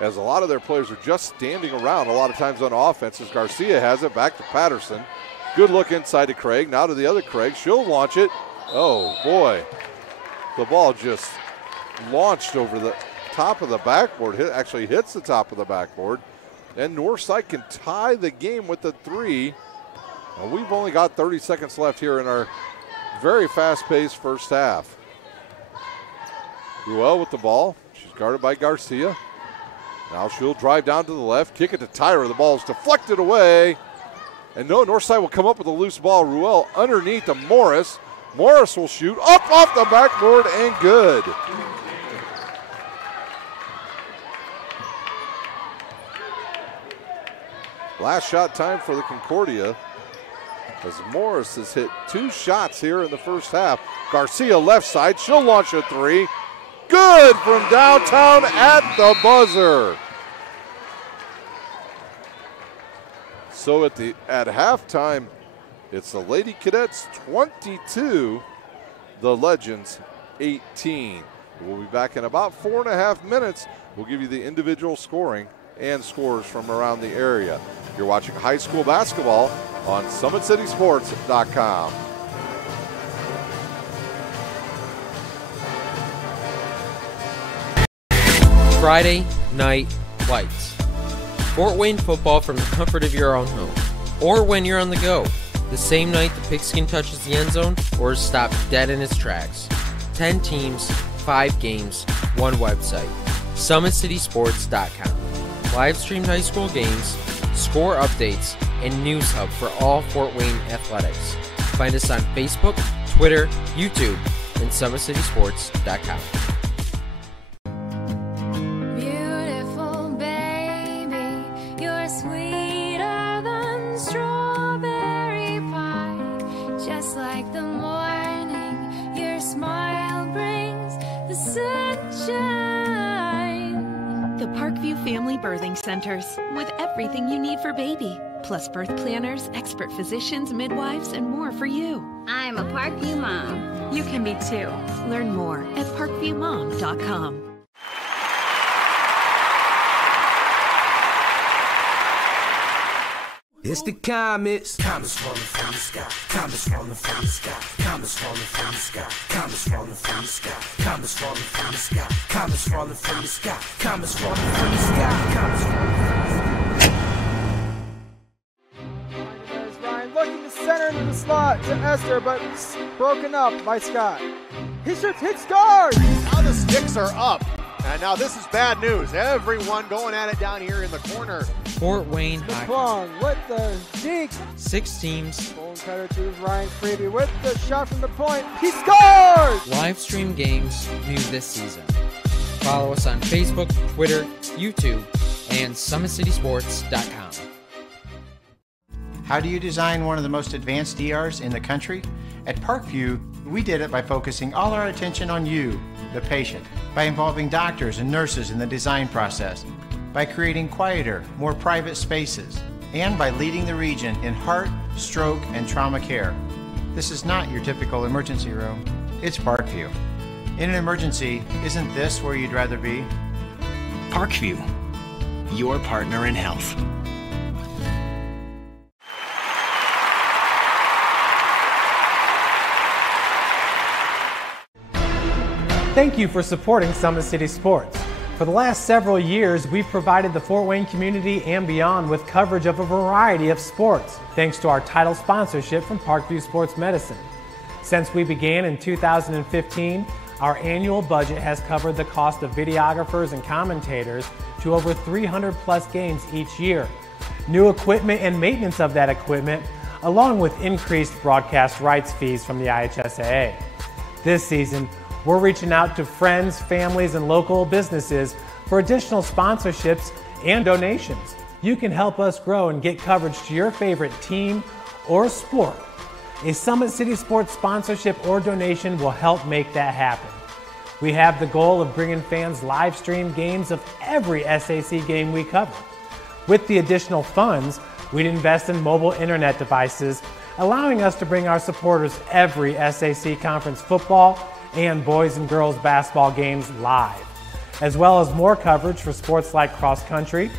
as a lot of their players are just standing around a lot of times on offense. As Garcia has it back to Patterson. Good look inside to Craig. Now to the other Craig. She'll launch it. Oh, boy. The ball just launched over the top of the backboard. Actually hits the top of the backboard. And Northside can tie the game with the 3. Now we've only got 30 seconds left here in our very fast-paced first half. Ruel with the ball. She's guarded by Garcia. Now she'll drive down to the left, kick it to Tyra. The ball is deflected away. And no, Northside will come up with a loose ball. Ruel underneath to Morris. Morris will shoot up off the backboard and good. Last shot time for the Concordia, as Morris has hit 2 shots here in the first half. Garcia left side, she'll launch a 3. Good from downtown at the buzzer. So at halftime, it's the Lady Cadets 22, the Legends 18. We'll be back in about 4.5 minutes. We'll give you the individual scoring and scores from around the area. You're watching high school basketball on SummitCitySports.com. Friday Night Lights. Fort Wayne football from the comfort of your own home, or when you're on the go. The same night the pigskin touches the end zone or is stopped dead in its tracks. 10 teams, 5 games, 1 website. SummitCitySports.com. Live streamed high school games, score updates, and news hub for all Fort Wayne athletics. Find us on Facebook, Twitter, YouTube, and SummitCitySports.com. Beautiful baby, you're sweeter than strawberry pie. Just like the morning, your smile brings the sunshine. The Parkview Family Birthing Centers, with everything you need for baby, plus birth planners, expert physicians, midwives, and more for you. I'm a Parkview mom. You can be too. Learn more at parkviewmom.com. It's the comets. Comets falling from the sky. Comets falling from the sky. Comets falling from the sky. Comets falling from the sky. Comets falling from the sky. Comets falling from the sky. Comets falling from the sky. Comets falling from the sky. There's Ryan looking to center into the slot to Esther, but broken up by Scott. He shoots, hits, scores! Now the sticks are up. And now this is bad news. Everyone going at it down here in the corner. Fort Wayne High. LeBron with the deke. 6 teams. Bone cutter to Ryan Freeby with the shot from the point. He scores! live stream games new this season. Follow us on Facebook, Twitter, YouTube, and SummitCitySports.com. How do you design one of the most advanced ERs in the country? At Parkview, we did it by focusing all our attention on you, the patient, by involving doctors and nurses in the design process, by creating quieter, more private spaces, and by leading the region in heart, stroke, and trauma care. This is not your typical emergency room. It's Parkview. In an emergency, isn't this where you'd rather be? Parkview, your partner in health. Thank you for supporting Summit City Sports. For the last several years, we've provided the Fort Wayne community and beyond with coverage of a variety of sports, thanks to our title sponsorship from Parkview Sports Medicine. Since we began in 2015, our annual budget has covered the cost of videographers and commentators to over 300 plus games each year. New equipment and maintenance of that equipment, along with increased broadcast rights fees from the IHSAA. This season, we're reaching out to friends, families, and local businesses for additional sponsorships and donations. You can help us grow and get coverage to your favorite team or sport. A Summit City Sports sponsorship or donation will help make that happen. We have the goal of bringing fans live stream games of every SAC game we cover. With the additional funds, we'd invest in mobile internet devices, allowing us to bring our supporters every SAC conference football and boys and girls basketball games live, as well as more coverage for sports like cross country,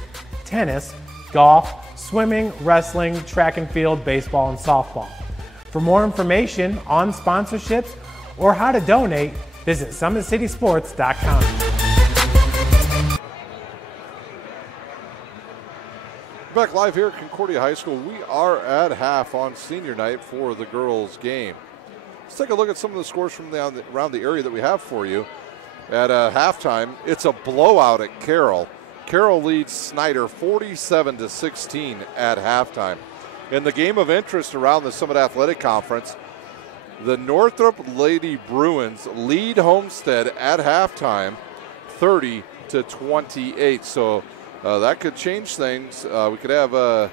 tennis, golf, swimming, wrestling, track and field, baseball, and softball. For more information on sponsorships or how to donate, visit SummitCitySports.com. Back live here at Concordia High School. We are at half on senior night for the girls' game. Let's take a look at some of the scores from around the area that we have for you. At halftime, it's a blowout at Carroll. Carroll leads Snyder 47-16 at halftime. In the game of interest around the Summit Athletic Conference, the Northrop Lady Bruins lead Homestead at halftime 30-28. So that could change things. We could have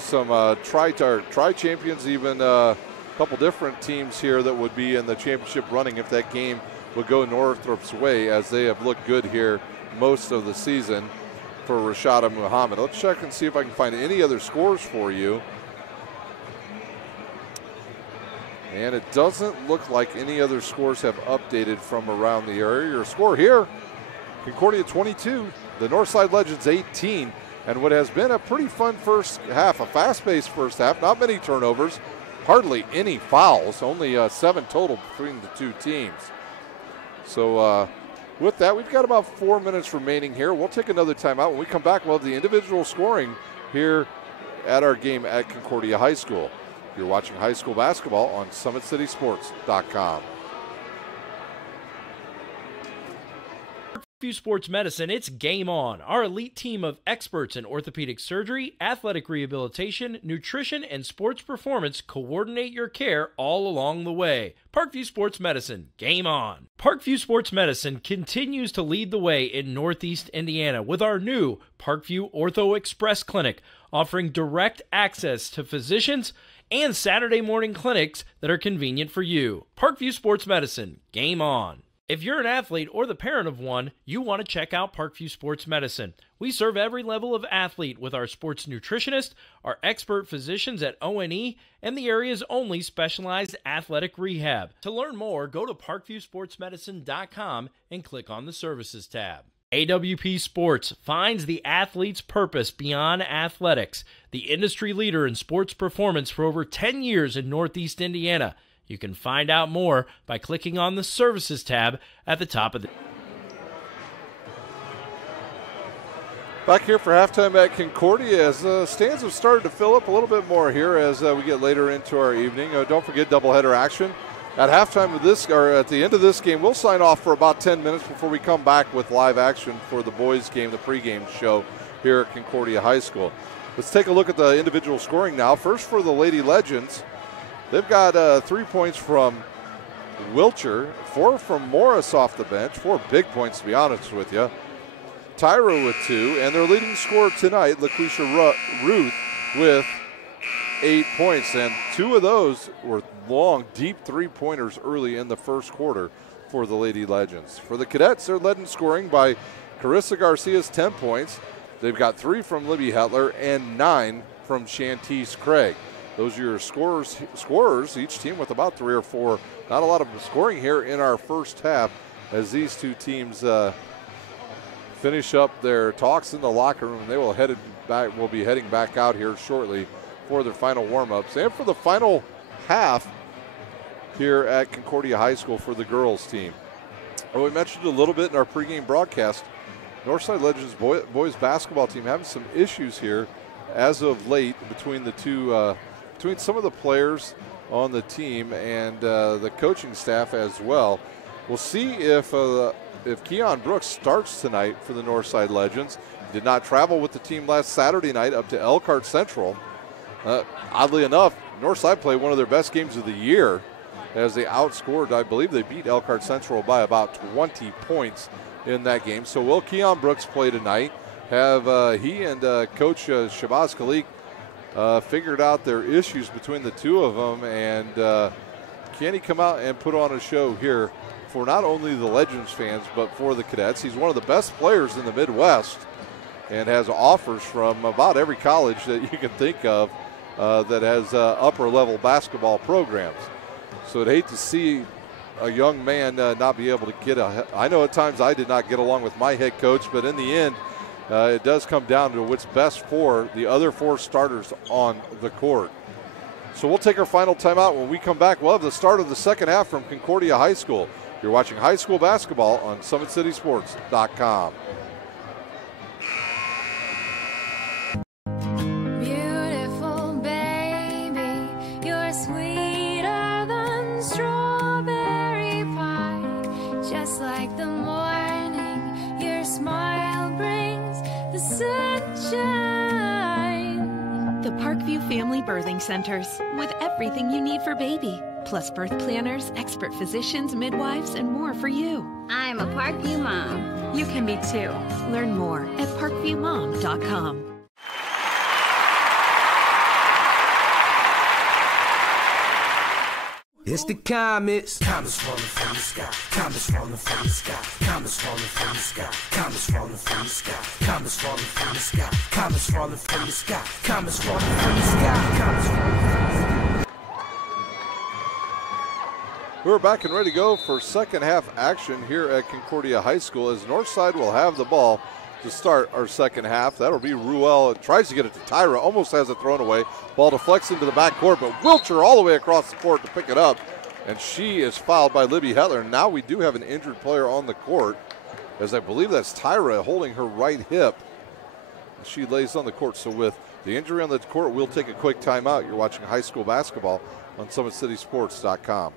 some tri-champions, even a couple different teams here that would be in the championship running if that game would go Northrop's way, as they have looked good here most of the season for Rashada Muhammad. Let's check and see if I can find any other scores for you. And it doesn't look like any other scores have updated from around the area. Your score here, Concordia 22, the Northside Legends 18, and what has been a pretty fun first half, a fast-paced first half, not many turnovers, hardly any fouls, only 7 total between the two teams. So with that, we've got about 4 minutes remaining here. We'll take another timeout. When we come back, we'll have the individual scoring here at our game at Concordia High School. You're watching high school basketball on SummitCitySports.com. Parkview Sports Medicine, it's game on. Our elite team of experts in orthopedic surgery, athletic rehabilitation, nutrition, and sports performance coordinate your care all along the way. Parkview Sports Medicine, game on. Parkview Sports Medicine continues to lead the way in Northeast Indiana with our new Parkview Ortho Express Clinic, offering direct access to physicians and Saturday morning clinics that are convenient for you. Parkview Sports Medicine, game on. If you're an athlete or the parent of one, you want to check out Parkview Sports Medicine. We serve every level of athlete with our sports nutritionist, our expert physicians at O&E, and the area's only specialized athletic rehab. To learn more, go to parkviewsportsmedicine.com and click on the Services tab. AWP Sports finds the athlete's purpose beyond athletics, the industry leader in sports performance for over 10 years in Northeast Indiana. You can find out more by clicking on the Services tab at the top of the... Back here for halftime at Concordia, as stands have started to fill up a little bit more here as we get later into our evening. Don't forget doubleheader action. At halftime of this, or at the end of this game, we'll sign off for about 10 minutes before we come back with live action for the boys' game, the pregame show here at Concordia High School. Let's take a look at the individual scoring now. First for the Lady Legends. They've got 3 points from Wilcher. 4 from Morris off the bench. 4 big points, to be honest with you. Tyra with 2, and their leading scorer tonight, LaQuisha Ruth, with 8 points. And 2 of those were long, deep three-pointers early in the first quarter for the Lady Legends. For the Cadets, they're led in scoring by Carissa Garcia's 10 points. They've got 3 from Libby Hetler and 9 from Shantice Craig. Those are your scorers, each team with about 3 or 4. Not a lot of scoring here in our first half as these two teams finish up their talks in the locker room. They will be heading back out here shortly for their final warm-ups and for the final half here at Concordia High School for the girls team. Well, we mentioned a little bit in our pregame broadcast, Northside Legends boys basketball team having some issues here as of late between the two, between some of the players on the team and the coaching staff as well. We'll see if Keon Brooks starts tonight for the Northside Legends. Did not travel with the team last Saturday night up to Elkhart Central. Oddly enough, Northside played one of their best games of the year as they outscored. I believe they beat Elkhart Central by about 20 points in that game. So will Keon Brooks play tonight? Have he and Coach Shabazz Khalik figured out their issues between the two of them? And can he come out and put on a show here for not only the Legends fans, but for the Cadets? He's one of the best players in the Midwest and has offers from about every college that you can think of that has upper-level basketball programs. So I'd hate to see a young man not be able to get I know at times I did not get along with my head coach, but in the end, it does come down to what's best for the other 4 starters on the court. So we'll take our final timeout. When we come back, we'll have the start of the second half from Concordia High School. You're watching high school basketball on SummitCitySports.com. Beautiful baby, you're sweeter than strawberry pie. Just like the morning, your smile brings the sunshine. The Parkview Family Birthing Centers, with everything you need for baby, plus birth planners, expert physicians, midwives, and more for you. I'm a Parkview mom. You can be too. Learn more at parkviewmom.com. It's the comets. Comets falling from the sky. Comets falling from the sky. Comets falling from the sky. Comets falling from the sky. Comets falling from the sky. Comets falling from the sky. Comets falling from the sky. Comets falling from the sky. We're back and ready to go for second half action here at Concordia High School as Northside will have the ball to start our second half. That'll be Ruel. Tries to get it to Tyra, almost has it thrown away. Ball deflects into the backcourt, but Wilcher all the way across the court to pick it up. And she is fouled by Libby Hetler. Now we do have an injured player on the court, as I believe that's Tyra holding her right hip. She lays on the court. So with the injury on the court, we'll take a quick timeout. You're watching high school basketball on SummitCitySports.com.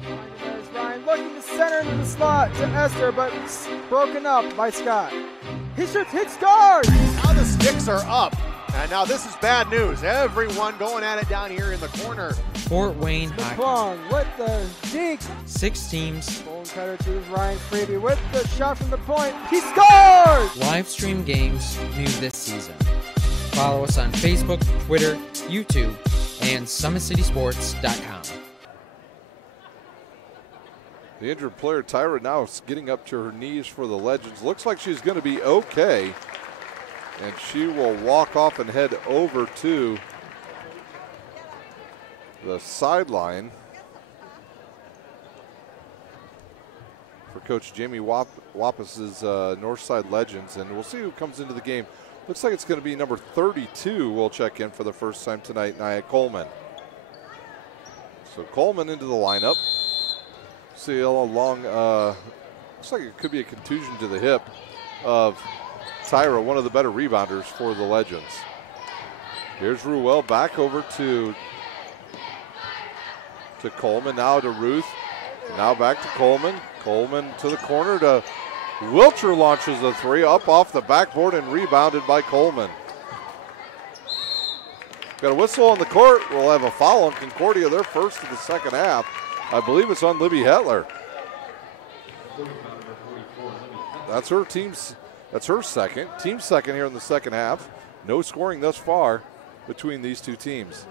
There's Ryan looking to center into the slot to Esther, but broken up by Scott. He shoots, hit, scores! Now the sticks are up. And now this is bad news. Everyone going at it down here in the corner. Fort Wayne Hockey. McClung with the deke. 6 teams. Bone cutter to Ryan Freeby with the shot from the point. He scores! Live stream games new this season. Follow us on Facebook, Twitter, YouTube, and SummitCitySports.com. The injured player, Tyra, now is getting up to her knees for the Legends. Looks like she's going to be okay. And she will walk off and head over to the sideline for Coach Jamie Wappas's Northside Legends. And we'll see who comes into the game. Looks like it's going to be number 32 will check in for the first time tonight, Nia Coleman. So Coleman into the lineup. See along, looks like it could be a contusion to the hip of Tyra, one of the better rebounders for the Legends. Here's Ruel back over to Coleman, now to Ruth, now back to Coleman. Coleman to the corner to Wilcher, launches the three up off the backboard and rebounded by Coleman. Got a whistle on the court. We'll have a foul on Concordia, their first of the second half. I believe it's on Libby Hetler. That's her team's. That's her second. Team second here in the second half. No scoring thus far between these two teams.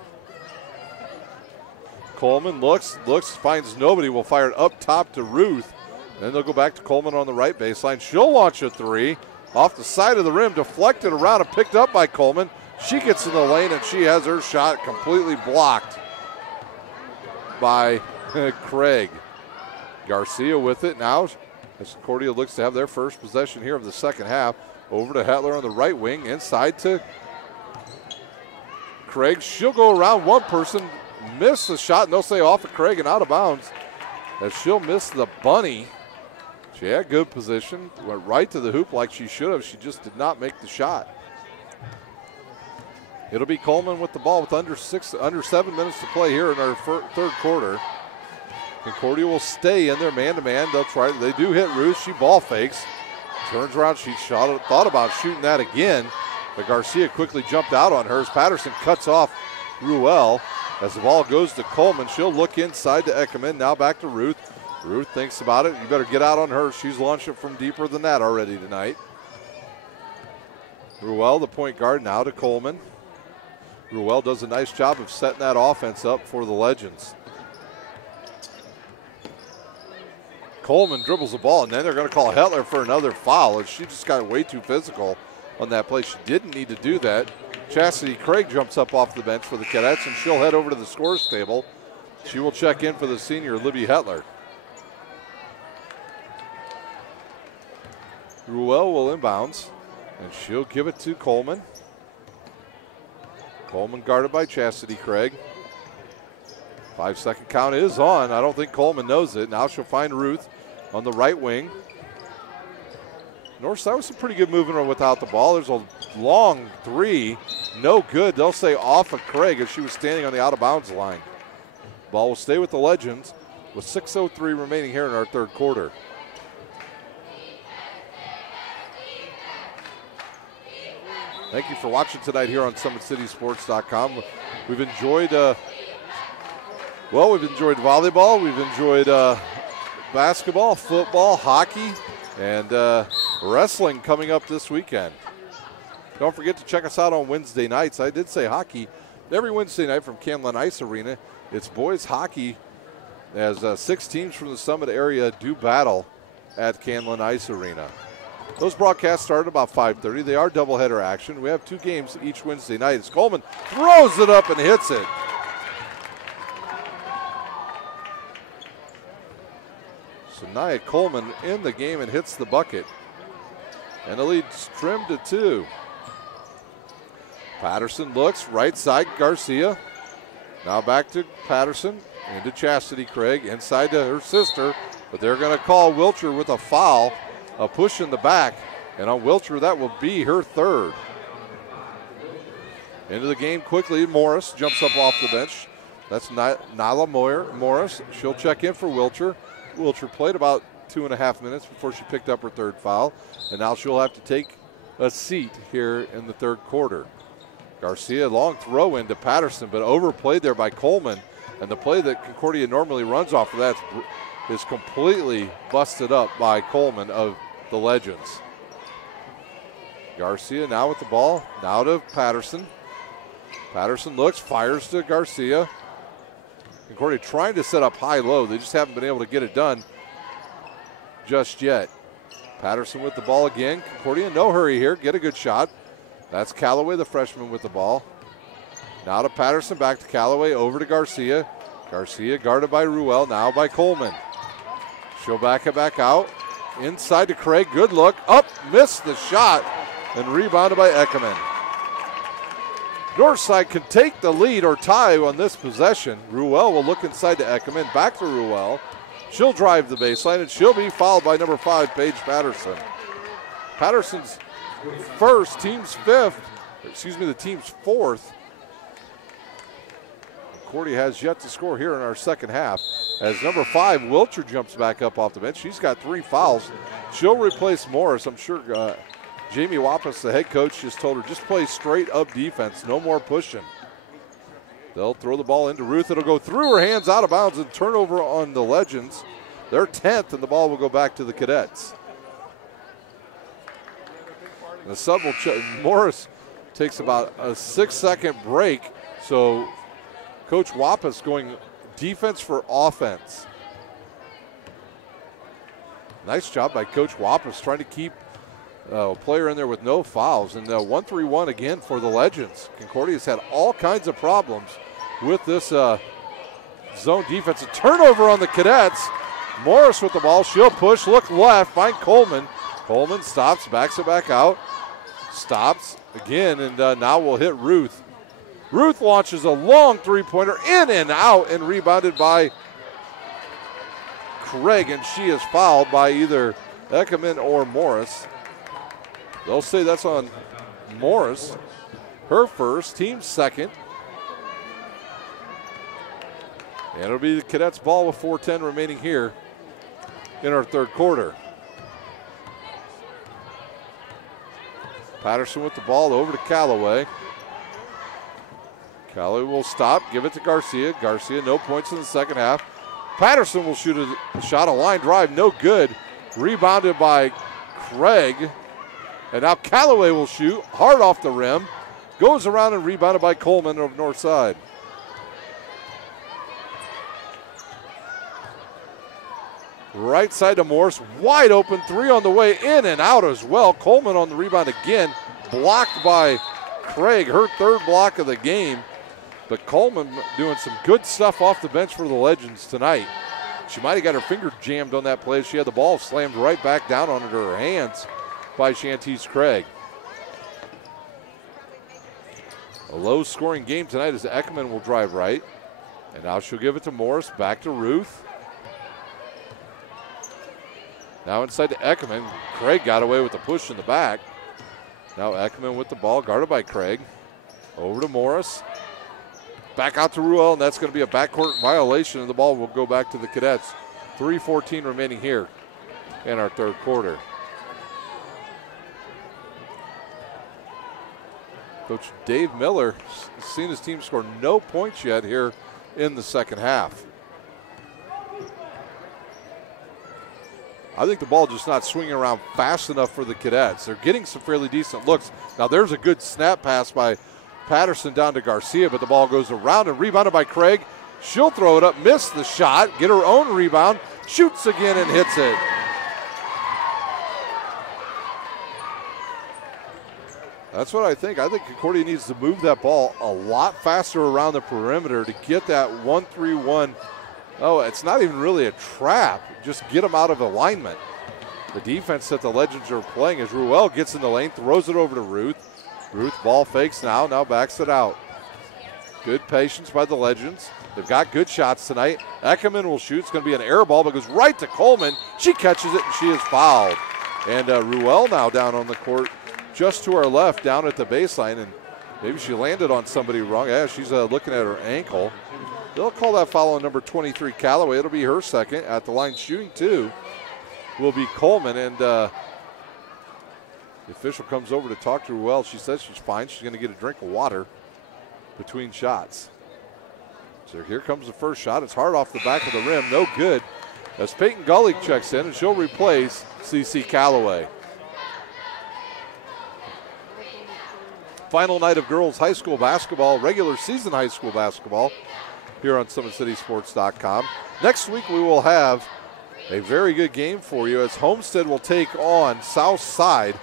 Coleman looks, finds nobody. Will fire it up top to Ruth. Then they'll go back to Coleman on the right baseline. She'll launch a three off the side of the rim, deflected around and picked up by Coleman. She gets in the lane and she has her shot completely blocked by Craig. Garcia with it now. As Concordia looks to have their first possession here of the second half. Over to Hetler on the right wing, inside to Craig. She'll go around one person, miss the shot, and they'll say off of Craig and out of bounds. As she'll miss the bunny. She had good position, went right to the hoop like she should have. She just did not make the shot. It'll be Coleman with the ball with under 7 minutes to play here in our third quarter. Concordia will stay in their man-to-man. They do hit Ruth. She ball fakes. Turns around. She thought about shooting that again, but Garcia quickly jumped out on hers. Patterson cuts off Ruel. As the ball goes to Coleman, she'll look inside to Eckerman. Now back to Ruth. Ruth thinks about it. You better get out on her. She's launched it from deeper than that already tonight. Ruel, the point guard, now to Coleman. Ruel does a nice job of setting that offense up for the Legends. Coleman dribbles the ball, and then they're going to call Hetler for another foul, and she just got way too physical on that play. She didn't need to do that. Chastity Craig jumps up off the bench for the Cadets, and she'll head over to the scores table. She will check in for the senior, Libby Hetler. Ruel will inbounds, and she'll give it to Coleman. Coleman guarded by Chastity Craig. 5-second count is on. I don't think Coleman knows it. Now she'll find Ruth on the right wing. Northside was some pretty good movement without the ball. There's a long three. No good. They'll say off of Craig as she was standing on the out-of-bounds line. Ball will stay with the Legends with 6:03 remaining here in our third quarter. Thank you for watching tonight here on SummitCitySports.com. We've enjoyed, we've enjoyed volleyball, we've enjoyed basketball, football, hockey, and wrestling coming up this weekend. Don't forget to check us out on Wednesday nights. I did say hockey. Every Wednesday night from Canlan Ice Arena, it's boys hockey as 6 teams from the Summit area do battle at Canlan Ice Arena. Those broadcasts start at about 5:30. They are doubleheader action. We have 2 games each Wednesday night. As Coleman throws it up and hits it. So Nia Coleman in the game and hits the bucket. And the lead's trimmed to 2. Patterson looks right side, Garcia. Now back to Patterson, into Chastity Craig, inside to her sister. But they're going to call Wilcher with a foul. A push in the back, and on Wilcher, that will be her third. Into the game quickly, Morris jumps up off the bench. That's Nyla Morris. She'll check in for Wilcher. Wilcher played about 2.5 minutes before she picked up her third foul, and now she'll have to take a seat here in the third quarter. Garcia, long throw into Patterson, but overplayed there by Coleman, and the play that Concordia normally runs off of that is completely busted up by Coleman of the Legends. Garcia now with the ball, now to Patterson. Patterson looks, fires to Garcia. Concordia trying to set up high-low. They just haven't been able to get it done just yet. Patterson with the ball again. Concordia, no hurry here, get a good shot. That's Callaway, the freshman, with the ball. Now to Patterson, back to Callaway, over to Garcia. Garcia guarded by Ruel, now by Coleman. She'll back it back out. Inside to Craig. Good look. Up. Missed the shot. And rebounded by Eckerman. Northside can take the lead or tie on this possession. Ruel will look inside to Eckerman. Back to Ruel. She'll drive the baseline, and she'll be fouled by number 5, Paige Patterson. Patterson's first, team's fifth. The team's fourth. Concordia has yet to score here in our second half. As number 5, Wilcher jumps back up off the bench. She's got 3 fouls. She'll replace Morris. I'm sure Jamie Wappus, the head coach, just told her, just play straight up defense. No more pushing. They'll throw the ball into Ruth. It'll go through her hands, out of bounds, and turnover on the Legends. They're 10th, and the ball will go back to the Cadets. The sub will Morris takes about a 6-second break, so Coach Wapas going defense for offense. Nice job by Coach Wapas trying to keep a player in there with no fouls. And 1-3-1 again for the Legends. Concordia's had all kinds of problems with this zone defense. A turnover on the Cadets. Morris with the ball. She'll push, look left, find Coleman. Coleman stops, backs it back out. Stops again, and now will hit Ruth. Ruth launches a long three-pointer in and out, and rebounded by Craig, and she is fouled by either Eckerman or Morris. They'll say that's on Morris. Her first, team's second. And it'll be the Cadets' ball with 4:10 remaining here in our third quarter. Patterson with the ball over to Callaway. Callaway will stop, give it to Garcia. Garcia, no points in the second half. Patterson will shoot a shot, a line drive, no good. Rebounded by Craig. And now Callaway will shoot, hard off the rim. Goes around and rebounded by Coleman of north side. Right side to Morris, wide open, three on the way, in and out as well. Coleman on the rebound again, blocked by Craig, her third block of the game. But Coleman doing some good stuff off the bench for the Legends tonight. She might have got her finger jammed on that play. She had the ball slammed right back down onto her hands by Shantice Craig. A low-scoring game tonight as Eckerman will drive right. And now she'll give it to Morris, back to Ruth. Now inside to Eckerman. Craig got away with the push in the back. Now Eckerman with the ball, guarded by Craig. Over to Morris. Back out to Ruel, and that's going to be a backcourt violation, and the ball will go back to the Cadets. 3:14 remaining here in our third quarter. Coach Dave Miller has seen his team score no points yet here in the second half. I think the ball just not swinging around fast enough for the Cadets. They're getting some fairly decent looks. Now there's a good snap pass by Patterson down to Garcia, but the ball goes around and rebounded by Craig. She'll throw it up, miss the shot, get her own rebound, shoots again and hits it. That's what I think. I think Concordia needs to move that ball a lot faster around the perimeter to get that 1-3-1. Oh, it's not even really a trap. Just get them out of alignment. The defense that the Legends are playing as Ruel gets in the lane, throws it over to Ruth. Ruth ball fakes now backs it out. Good patience by the Legends. They've got good shots tonight. Eckerman will shoot. It's going to be an air ball, but goes right to Coleman. She catches it, and she is fouled. And Ruel now down on the court just to our left down at the baseline, and maybe she landed on somebody wrong. Yeah, she's looking at her ankle. They'll call that foul on number 23, Callaway. It'll be her second. At the line shooting two will be Coleman, and the official comes over to talk to Ruel. She says she's fine. She's going to get a drink of water between shots. So here comes the first shot. It's hard off the back of the rim. No good. As Peyton Gully checks in, and she'll replace CC Callaway. Final night of girls high school basketball, regular season high school basketball here on SummitCitySports.com. Next week we will have a very good game for you as Homestead will take on South Side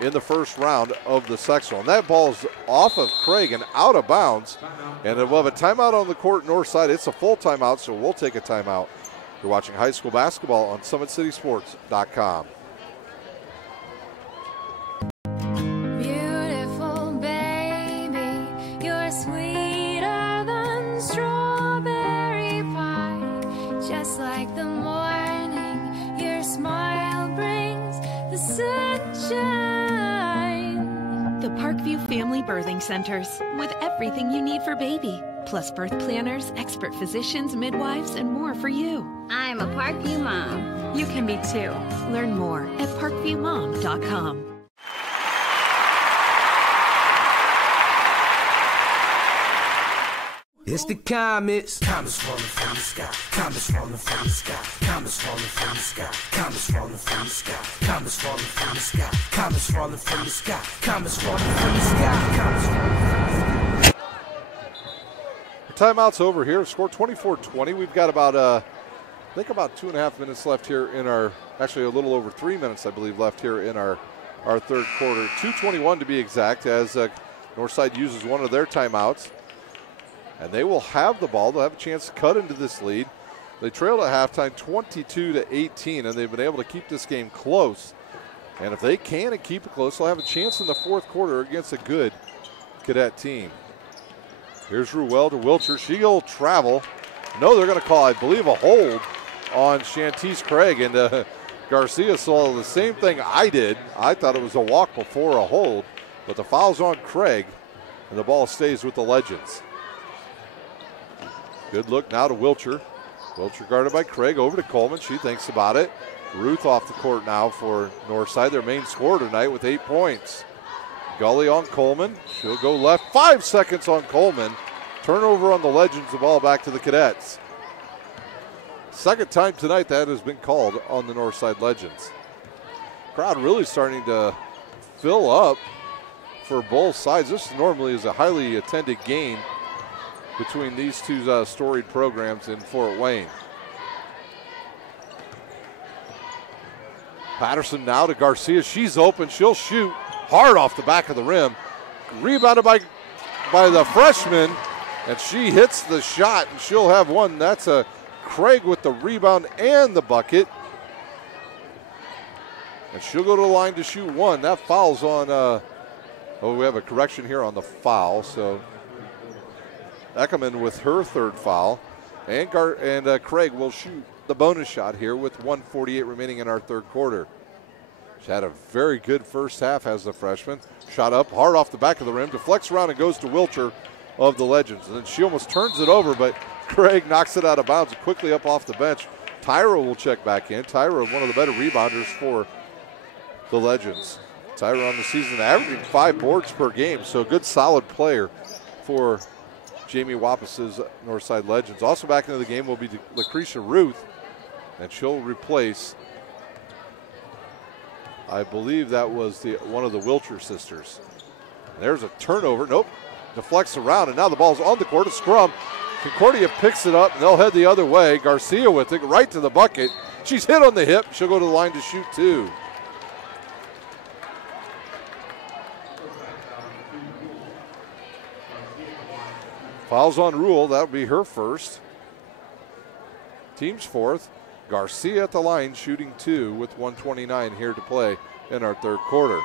in the first round of the sectional. And that ball is off of Craig and out of bounds. And we'll have a timeout on the court north side. It's a full timeout, so we'll take a timeout. You're watching high school basketball on SummitCitySports.com. Beautiful baby, you're sweeter than strawberry pie. Just like the morning, your smile brings the sunshine. The Parkview Family Birthing Centers, with everything you need for baby, plus birth planners, expert physicians, midwives, and more for you. I'm a Parkview mom. You can be too. Learn more at parkviewmom.com. It's the comets. Comets falling from the sky. Comets falling from the sky. Comets falling from the sky. Comets falling from the sky. Comets falling from the sky. Comets falling from the sky. Comets falling from the sky. Comets falling from the sky. Timeout's over here. Score 24-20. We've got about, I think about 2.5 minutes left here in our, actually a little over 3 minutes, I believe, left here in our third quarter. 2:21 to be exact, as Northside uses one of their timeouts. And they will have the ball. They'll have a chance to cut into this lead. They trailed at halftime 22-18, and they've been able to keep this game close. And if they can and keep it close, they'll have a chance in the fourth quarter against a good Cadet team. Here's Ruel to Wilcher. She'll travel. No, they're going to call, I believe, a hold on Shantice Craig. And Garcia saw the same thing I did. I thought it was a walk before a hold, but the foul's on Craig, and the ball stays with the Legends. Good look now to Wilcher. Wilcher guarded by Craig. Over to Coleman. She thinks about it. Ruth off the court now for Northside, their main scorer tonight with 8 points. Gully on Coleman. She'll go left. 5 seconds on Coleman. Turnover on the Legends. The ball back to the Cadets. Second time tonight that has been called on the Northside Legends. Crowd really starting to fill up for both sides. This normally is a highly attended game between these two storied programs in Fort Wayne. Patterson now to Garcia. She's open. She'll shoot hard off the back of the rim. Rebounded by the freshman, and she hits the shot, and she'll have one. That's a Craig with the rebound and the bucket. And she'll go to the line to shoot one. That foul's on, we have a correction here on the foul, so Eckerman with her third foul, and Craig will shoot the bonus shot here with 1:48 remaining in our third quarter. She had a very good first half as the freshman. Shot up hard off the back of the rim, deflects around and goes to Wilcher of the Legends. And then she almost turns it over, but Craig knocks it out of bounds quickly up off the bench. Tyra will check back in. Tyra, one of the better rebounders for the Legends. Tyra on the season averaging 5 boards per game, so a good solid player for Jamie Wappas's Northside Legends. Also back into the game will be Lucretia Ruth, and she'll replace, I believe that was one of the Wilcher sisters. There's a turnover. Nope. Deflects around, and now the ball's on the court. A scrum. Concordia picks it up, and they'll head the other way. Garcia with it, right to the bucket. She's hit on the hip. She'll go to the line to shoot 2. Fouls on Rule. That'll be her first. Team's fourth. Garcia at the line shooting 2 with 1:29 here to play in our third quarter.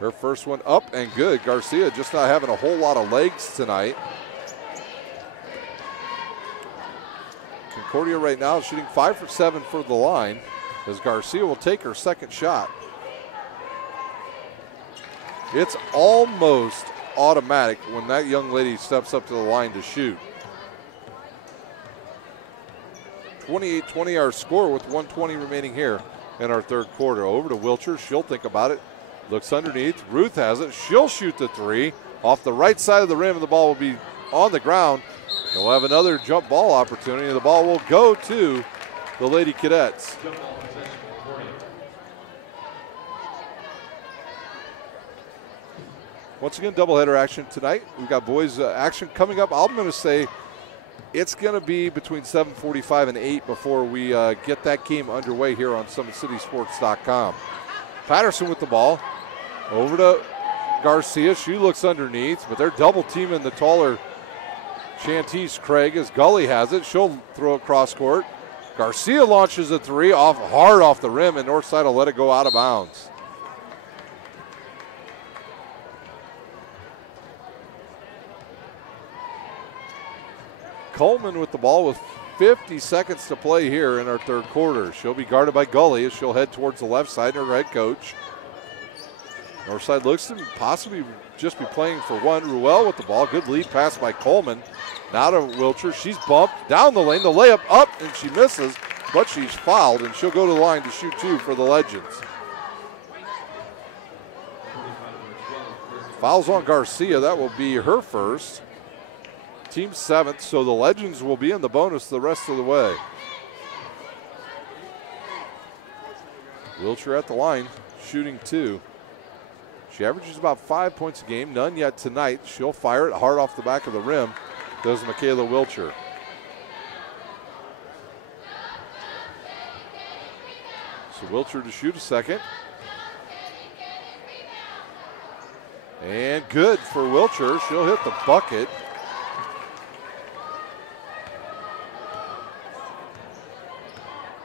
Her first one up and good. Garcia just not having a whole lot of legs tonight. Concordia right now is shooting 5 for 7 for the line, as Garcia will take her second shot. It's almost automatic when that young lady steps up to the line to shoot. 28-20 our score with 1:20 remaining here in our third quarter. Over to Wilcher. She'll think about it. Looks underneath. Ruth has it. She'll shoot the 3 off the right side of the rim, and the ball will be on the ground. And we'll have another jump ball opportunity. The ball will go to the Lady Cadets. Once again, doubleheader action tonight. We've got boys action coming up. I'm going to say it's going to be between 7:45 and 8 before we get that game underway here on SummitCitySports.com. Patterson with the ball. Over to Garcia. She looks underneath, but they're double teaming the taller Shantice Craig as Gully has it. She'll throw it cross court. Garcia launches a 3 hard off the rim, and Northside will let it go out of bounds. Coleman with the ball with 50 seconds to play here in our third quarter. She'll be guarded by Gully as she'll head towards the left side, her head coach. Northside looks to possibly just be playing for one. Ruel with the ball. Good lead pass by Coleman. Now to Wilcher. She's bumped down the lane. The layup up, and she misses, but she's fouled, and she'll go to the line to shoot 2 for the Legends. Fouls on Garcia. That will be her first. Team 7th, so the Legends will be in the bonus the rest of the way. Wilcher at the line, shooting 2. She averages about 5 points a game, none yet tonight. She'll fire it hard off the back of the rim, does Michaela Wilcher. So Wilcher to shoot a second. And good for Wilcher. She'll hit the bucket.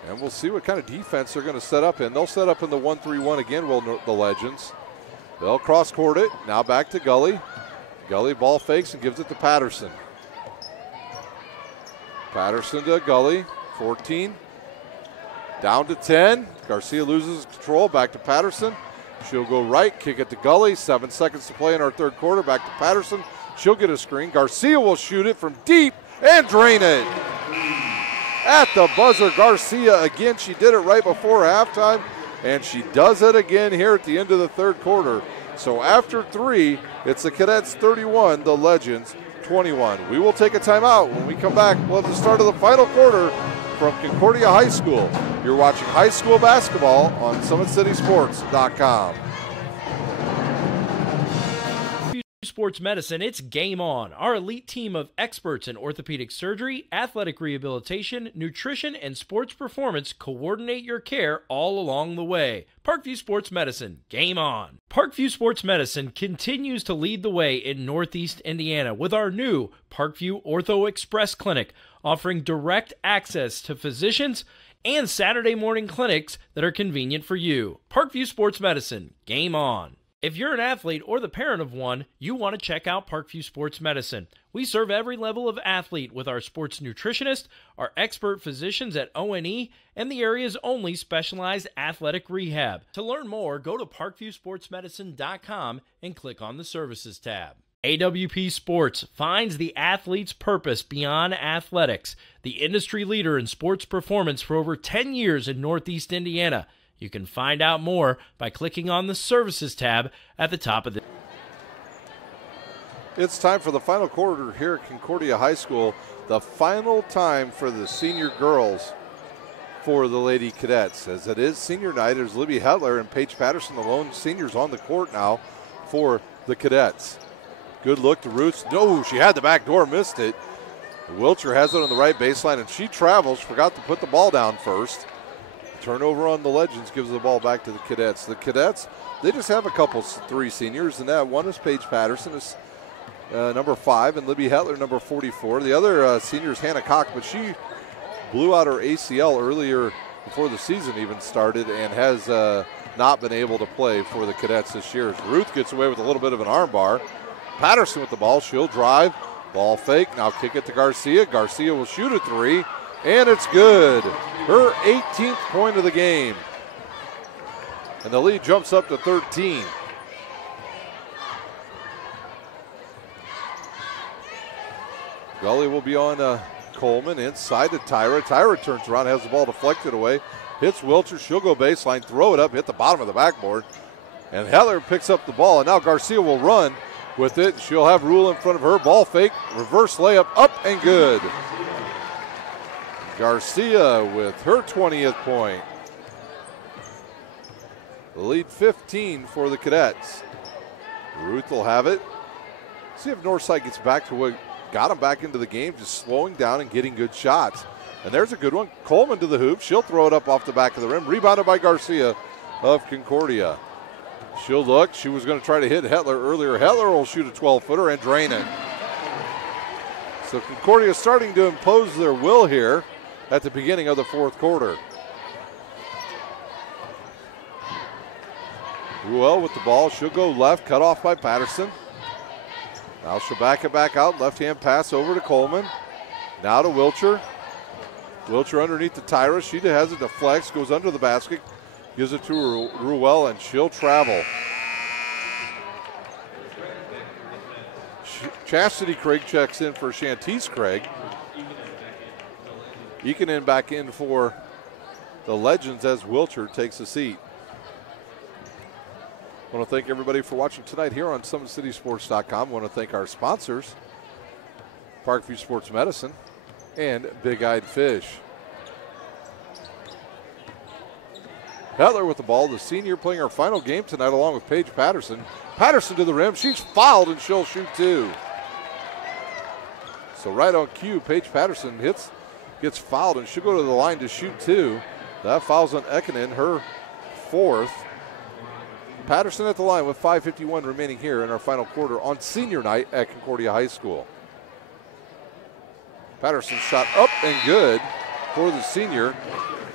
And we'll see what kind of defense they're going to set up in. They'll set up in the 1-3-1 again, will the Legends. They'll cross court it. Now back to Gully. Gully ball fakes and gives it to Patterson. Patterson to Gully. 14. Down to 10. Garcia loses control. Back to Patterson. She'll go right, kick it to Gully. 7 seconds to play in our third quarter. Back to Patterson. She'll get a screen. Garcia will shoot it from deep and drain it. At the buzzer, Garcia again. She did it right before halftime, and she does it again here at the end of the third quarter. So after 3, it's the Cadets 31, the Legends 21. We will take a timeout. When we come back, we'll have the start of the final quarter from Concordia High School. You're watching high school basketball on SummitCitySports.com. Sports Medicine, it's game on. Our elite team of experts in orthopedic surgery, athletic rehabilitation, nutrition, and sports performance coordinate your care all along the way. Parkview Sports Medicine, game on. Parkview Sports Medicine continues to lead the way in Northeast Indiana with our new Parkview Ortho Express Clinic, offering direct access to physicians and Saturday morning clinics that are convenient for you. Parkview Sports Medicine, game on. If you're an athlete or the parent of one, you want to check out Parkview Sports Medicine. We serve every level of athlete with our sports nutritionist, our expert physicians at O&E, and the area's only specialized athletic rehab. To learn more, go to parkviewsportsmedicine.com and click on the Services tab. AWP Sports finds the athlete's purpose beyond athletics, the industry leader in sports performance for over 10 years in Northeast Indiana. You can find out more by clicking on the Services tab at the top of the. It's time for the final quarter here at Concordia High School. The final time for the senior girls for the Lady Cadets. As it is senior night, there's Libby Hetler and Paige Patterson, the lone seniors on the court now for the Cadets. Good look to Roots. No, she had the back door, missed it. Wilcher has it on the right baseline, and she travels, forgot to put the ball down first. Turnover on the Legends gives the ball back to the Cadets. The Cadets, they just have a couple, 3 seniors, and that one is Paige Patterson, is number 5, and Libby Hetler, number 44. The other senior is Hannah Koch, but she blew out her ACL earlier before the season even started and has not been able to play for the Cadets this year. Ruth gets away with a little bit of an arm bar. Patterson with the ball, she'll drive, ball fake, now kick it to Garcia. Garcia will shoot a 3. And it's good. Her 18th point of the game. And the lead jumps up to 13. Gully will be on Coleman inside to Tyra. Tyra turns around, has the ball deflected away. Hits Wilcher. She'll go baseline, throw it up, hit the bottom of the backboard. And Heller picks up the ball. And now Garcia will run with it. She'll have Rule in front of her. Ball fake, reverse layup, up and good. Garcia with her 20th point. The lead 15 for the Cadets. Ruth will have it. See if Northside gets back to what got them back into the game, just slowing down and getting good shots. And there's a good one. Coleman to the hoop. She'll throw it up off the back of the rim. Rebounded by Garcia of Concordia. She'll look. She was going to try to hit Hetler earlier. Hetler will shoot a 12-footer and drain it. So Concordia is starting to impose their will here at the beginning of the fourth quarter. Ruel with the ball. She'll go left, cut off by Patterson. Now she'll back it back out. Left-hand pass over to Coleman. Now to Wilcher. Wilcher underneath the Tyra. She has it to flex, goes under the basket, gives it to Ruel, and she'll travel. Chastity Craig checks in for Shantice Craig. Ekanen back in for the Legends as Wilcher takes a seat. I want to thank everybody for watching tonight here on SummitCitySports.com. I want to thank our sponsors. Parkview Sports Medicine, and Big Eyed Fish. Hetler with the ball, the senior playing her final game tonight along with Paige Patterson. Patterson to the rim, she's fouled and she'll shoot 2. So right on cue, Paige Patterson gets fouled and she'll go to the line to shoot 2. That foul's on Ekinen, her 4th. Patterson at the line with 5:51 remaining here in our final quarter on senior night at Concordia High School. Patterson shot up and good for the senior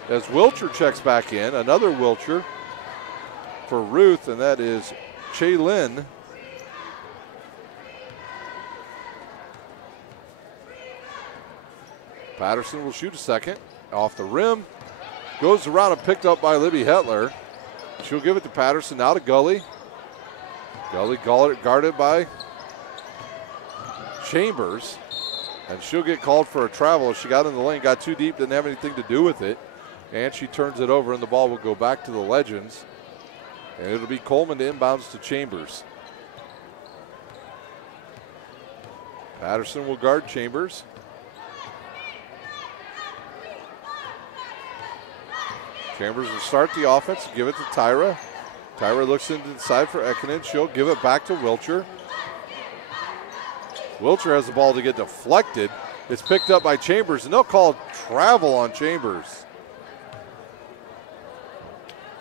as Wilcher checks back in. Another Wilcher for Ruth, and that is Chaylin. Patterson will shoot a second. Off the rim. Goes around and picked up by Libby Hetler. She'll give it to Patterson, now to Gully. Gully guarded by Chambers. And she'll get called for a travel. She got in the lane, got too deep, didn't have anything to do with it. And she turns it over, and the ball will go back to the Legends. And it'll be Coleman to inbounds to Chambers. Patterson will guard Chambers. Chambers will start the offense, give it to Tyra. Tyra looks into the side for Ekinen. She'll give it back to Wilcher. Wilcher has the ball to get deflected. It's picked up by Chambers, and they'll call travel on Chambers.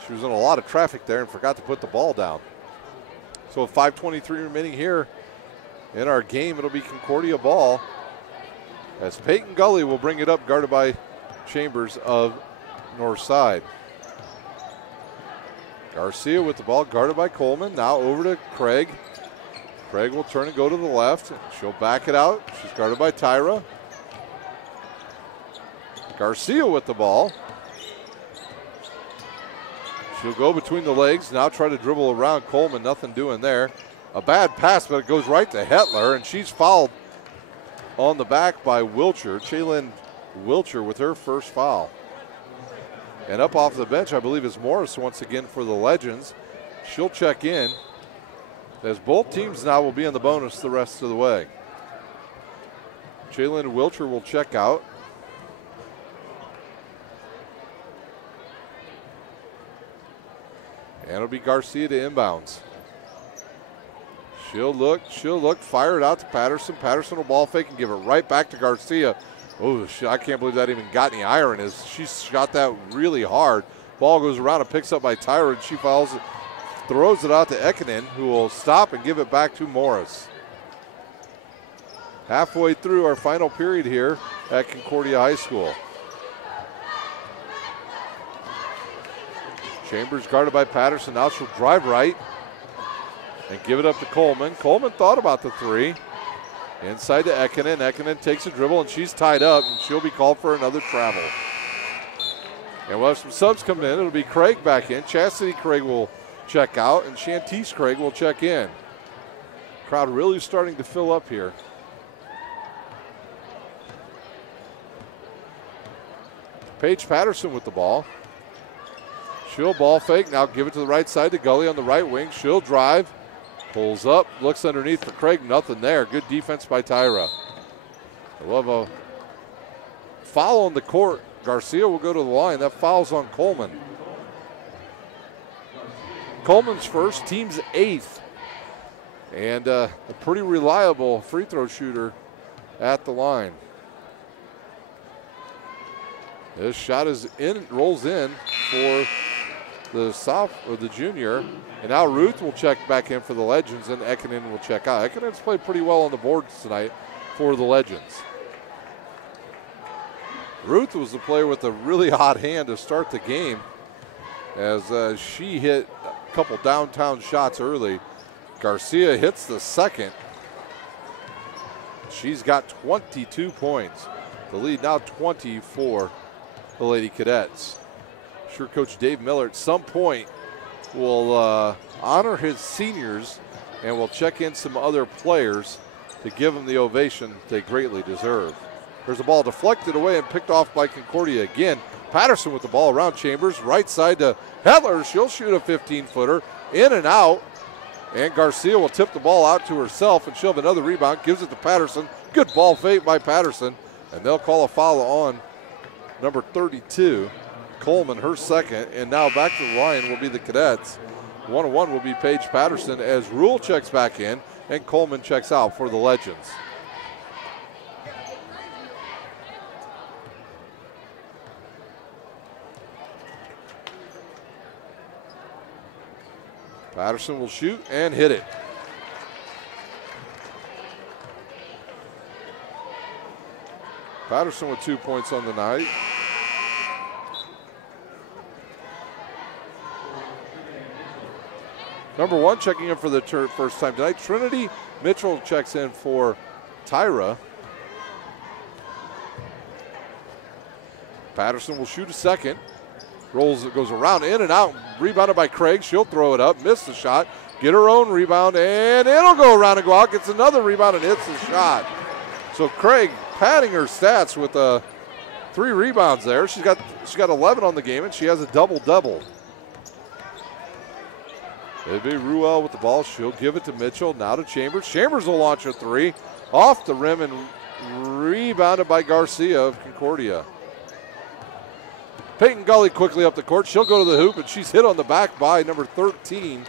She was in a lot of traffic there and forgot to put the ball down. So with 5:23 remaining here in our game, it'll be Concordia ball as Peyton Gully will bring it up, guarded by Chambers of North Side. Garcia with the ball, guarded by Coleman. Now over to Craig. Craig will turn and go to the left. She'll back it out. She's guarded by Tyra. Garcia with the ball. She'll go between the legs. Now try to dribble around Coleman. Nothing doing there. A bad pass, but it goes right to Hetler, and she's fouled on the back by Wilcher. Chaylin Wilcher with her first foul. And up off the bench, I believe, is Morris once again for the Legends. She'll check in, as both teams now will be in the bonus the rest of the way. Chaylin Wilcher will check out. And it'll be Garcia to inbounds. She'll look, fire it out to Patterson. Patterson will ball fake and give it right back to Garcia. Oh, I can't believe that even got any iron, as she shot that really hard. Ball goes around and picks up by Tyra, and she fouls it, throws it out to Ekinen, who will stop and give it back to Morris. Halfway through our final period here at Concordia High School. Chambers guarded by Patterson. Now she'll drive right and give it up to Coleman. Coleman thought about the three. Inside to Ekinen. Ekinen takes a dribble, and she's tied up, and she'll be called for another travel. And we'll have some subs come in. It'll be Craig back in. Chastity Craig will check out, and Shantice Craig will check in. Crowd really starting to fill up here. Paige Patterson with the ball. She'll ball fake. Now give it to the right side to Gully on the right wing. She'll drive. Pulls up. Looks underneath for Craig. Nothing there. Good defense by Tyra. We'll have a foul on the court. Garcia will go to the line. That foul's on Coleman. Coleman's first, team's 8th. And a pretty reliable free throw shooter at the line. This shot is in, rolls in for the junior. And now Ruth will check back in for the Legends, and Ekinen will check out. Ekinen's played pretty well on the boards tonight for the Legends. Ruth was the player with a really hot hand to start the game, as she hit a couple downtown shots early. Garcia hits the second. She's got 22 points. The lead now 20 for the Lady Cadets. I'm sure Coach Dave Miller at some point will honor his seniors and will check in some other players to give them the ovation they greatly deserve. There's a ball deflected away and picked off by Concordia again. Patterson with the ball around Chambers, right side to Hetler. She'll shoot a 15-footer, in and out. And Garcia will tip the ball out to herself, and she'll have another rebound, gives it to Patterson. Good ball fake by Patterson, and they'll call a foul on number 32, Coleman, her second, and now back to the line will be the Cadets. 1-1 will be Paige Patterson as Rule checks back in and Coleman checks out for the Legends. Patterson will shoot and hit it. Patterson with 2 points on the night. Number 1 checking in for the first time tonight. Trinity Mitchell checks in for Tyra. Patterson will shoot a second. Rolls, it goes around, in and out. Rebounded by Craig. She'll throw it up. Missed the shot. Get her own rebound, and it'll go around and go out. Gets another rebound and hits the shot. So Craig padding her stats with 3 rebounds there. She's got 11 on the game, and she has a double-double. It'll be Ruel with the ball. She'll give it to Mitchell. Now to Chambers. Chambers will launch a 3 off the rim and rebounded by Garcia of Concordia. Peyton Gully quickly up the court. She'll go to the hoop, and she's hit on the back by number 13,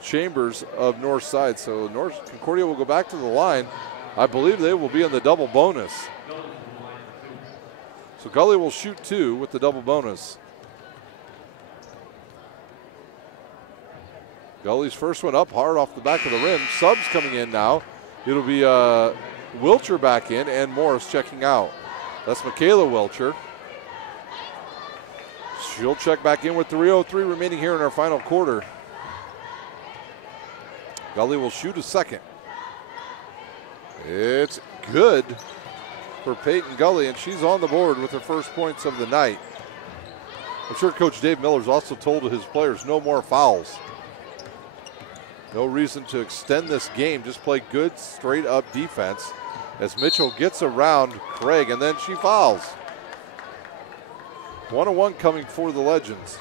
Chambers of Northside. So Concordia will go back to the line. I believe they will be in the double bonus. So Gully will shoot 2 with the double bonus. Gully's first one up hard off the back of the rim. Subs coming in now. It'll be Wilcher back in and Morris checking out. That's Michaela Wilcher. She'll check back in with 3:03 remaining here in our final quarter. Gully will shoot a second. It's good for Peyton Gully, and she's on the board with her first points of the night. I'm sure Coach Dave Miller's also told his players no more fouls. No reason to extend this game. Just play good, straight-up defense as Mitchell gets around Craig, and then she fouls. 1-1 coming for the Legends.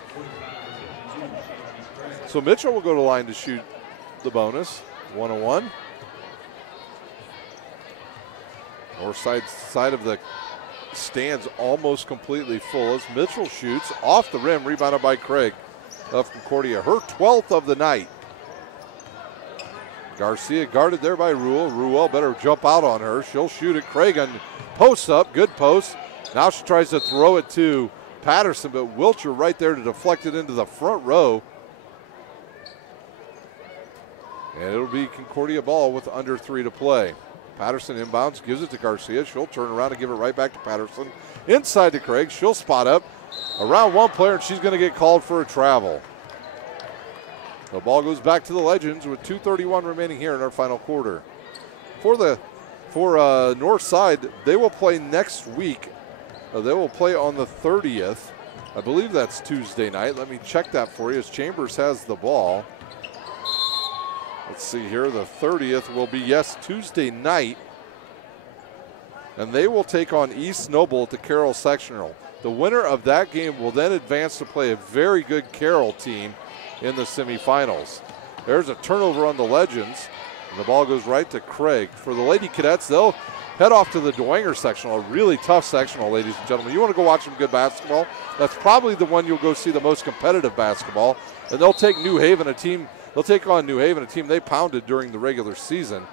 So Mitchell will go to the line to shoot the bonus. 1-1. North side of the stands almost completely full as Mitchell shoots off the rim, rebounded by Craig of Concordia. Her 12th of the night. Garcia guarded there by Ruel. Ruel better jump out on her. She'll shoot it. Craig on posts up. Good post. Now she tries to throw it to Patterson, but Wilcher right there to deflect it into the front row. And it'll be Concordia ball with under 3 to play. Patterson inbounds, gives it to Garcia. She'll turn around and give it right back to Patterson. Inside to Craig. She'll spot up around one player, and she's going to get called for a travel. The ball goes back to the Legends with 2:31 remaining here in our final quarter. For North Side, they will play next week. They will play on the 30th. I believe that's Tuesday night. Let me check that for you as Chambers has the ball. Let's see here. The 30th will be, yes, Tuesday night. And they will take on East Noble at the Carroll Sectional. The winner of that game will then advance to play a very good Carroll team in the semifinals. There's a turnover on the Legends, and the ball goes right to Craig. For the Lady Cadets, they'll head off to the Dwenger sectional, a really tough sectional, ladies and gentlemen. You want to go watch some good basketball? That's probably the one you'll go see the most competitive basketball. And they'll take New Haven, they'll take on New Haven, a team they pounded during the regular season.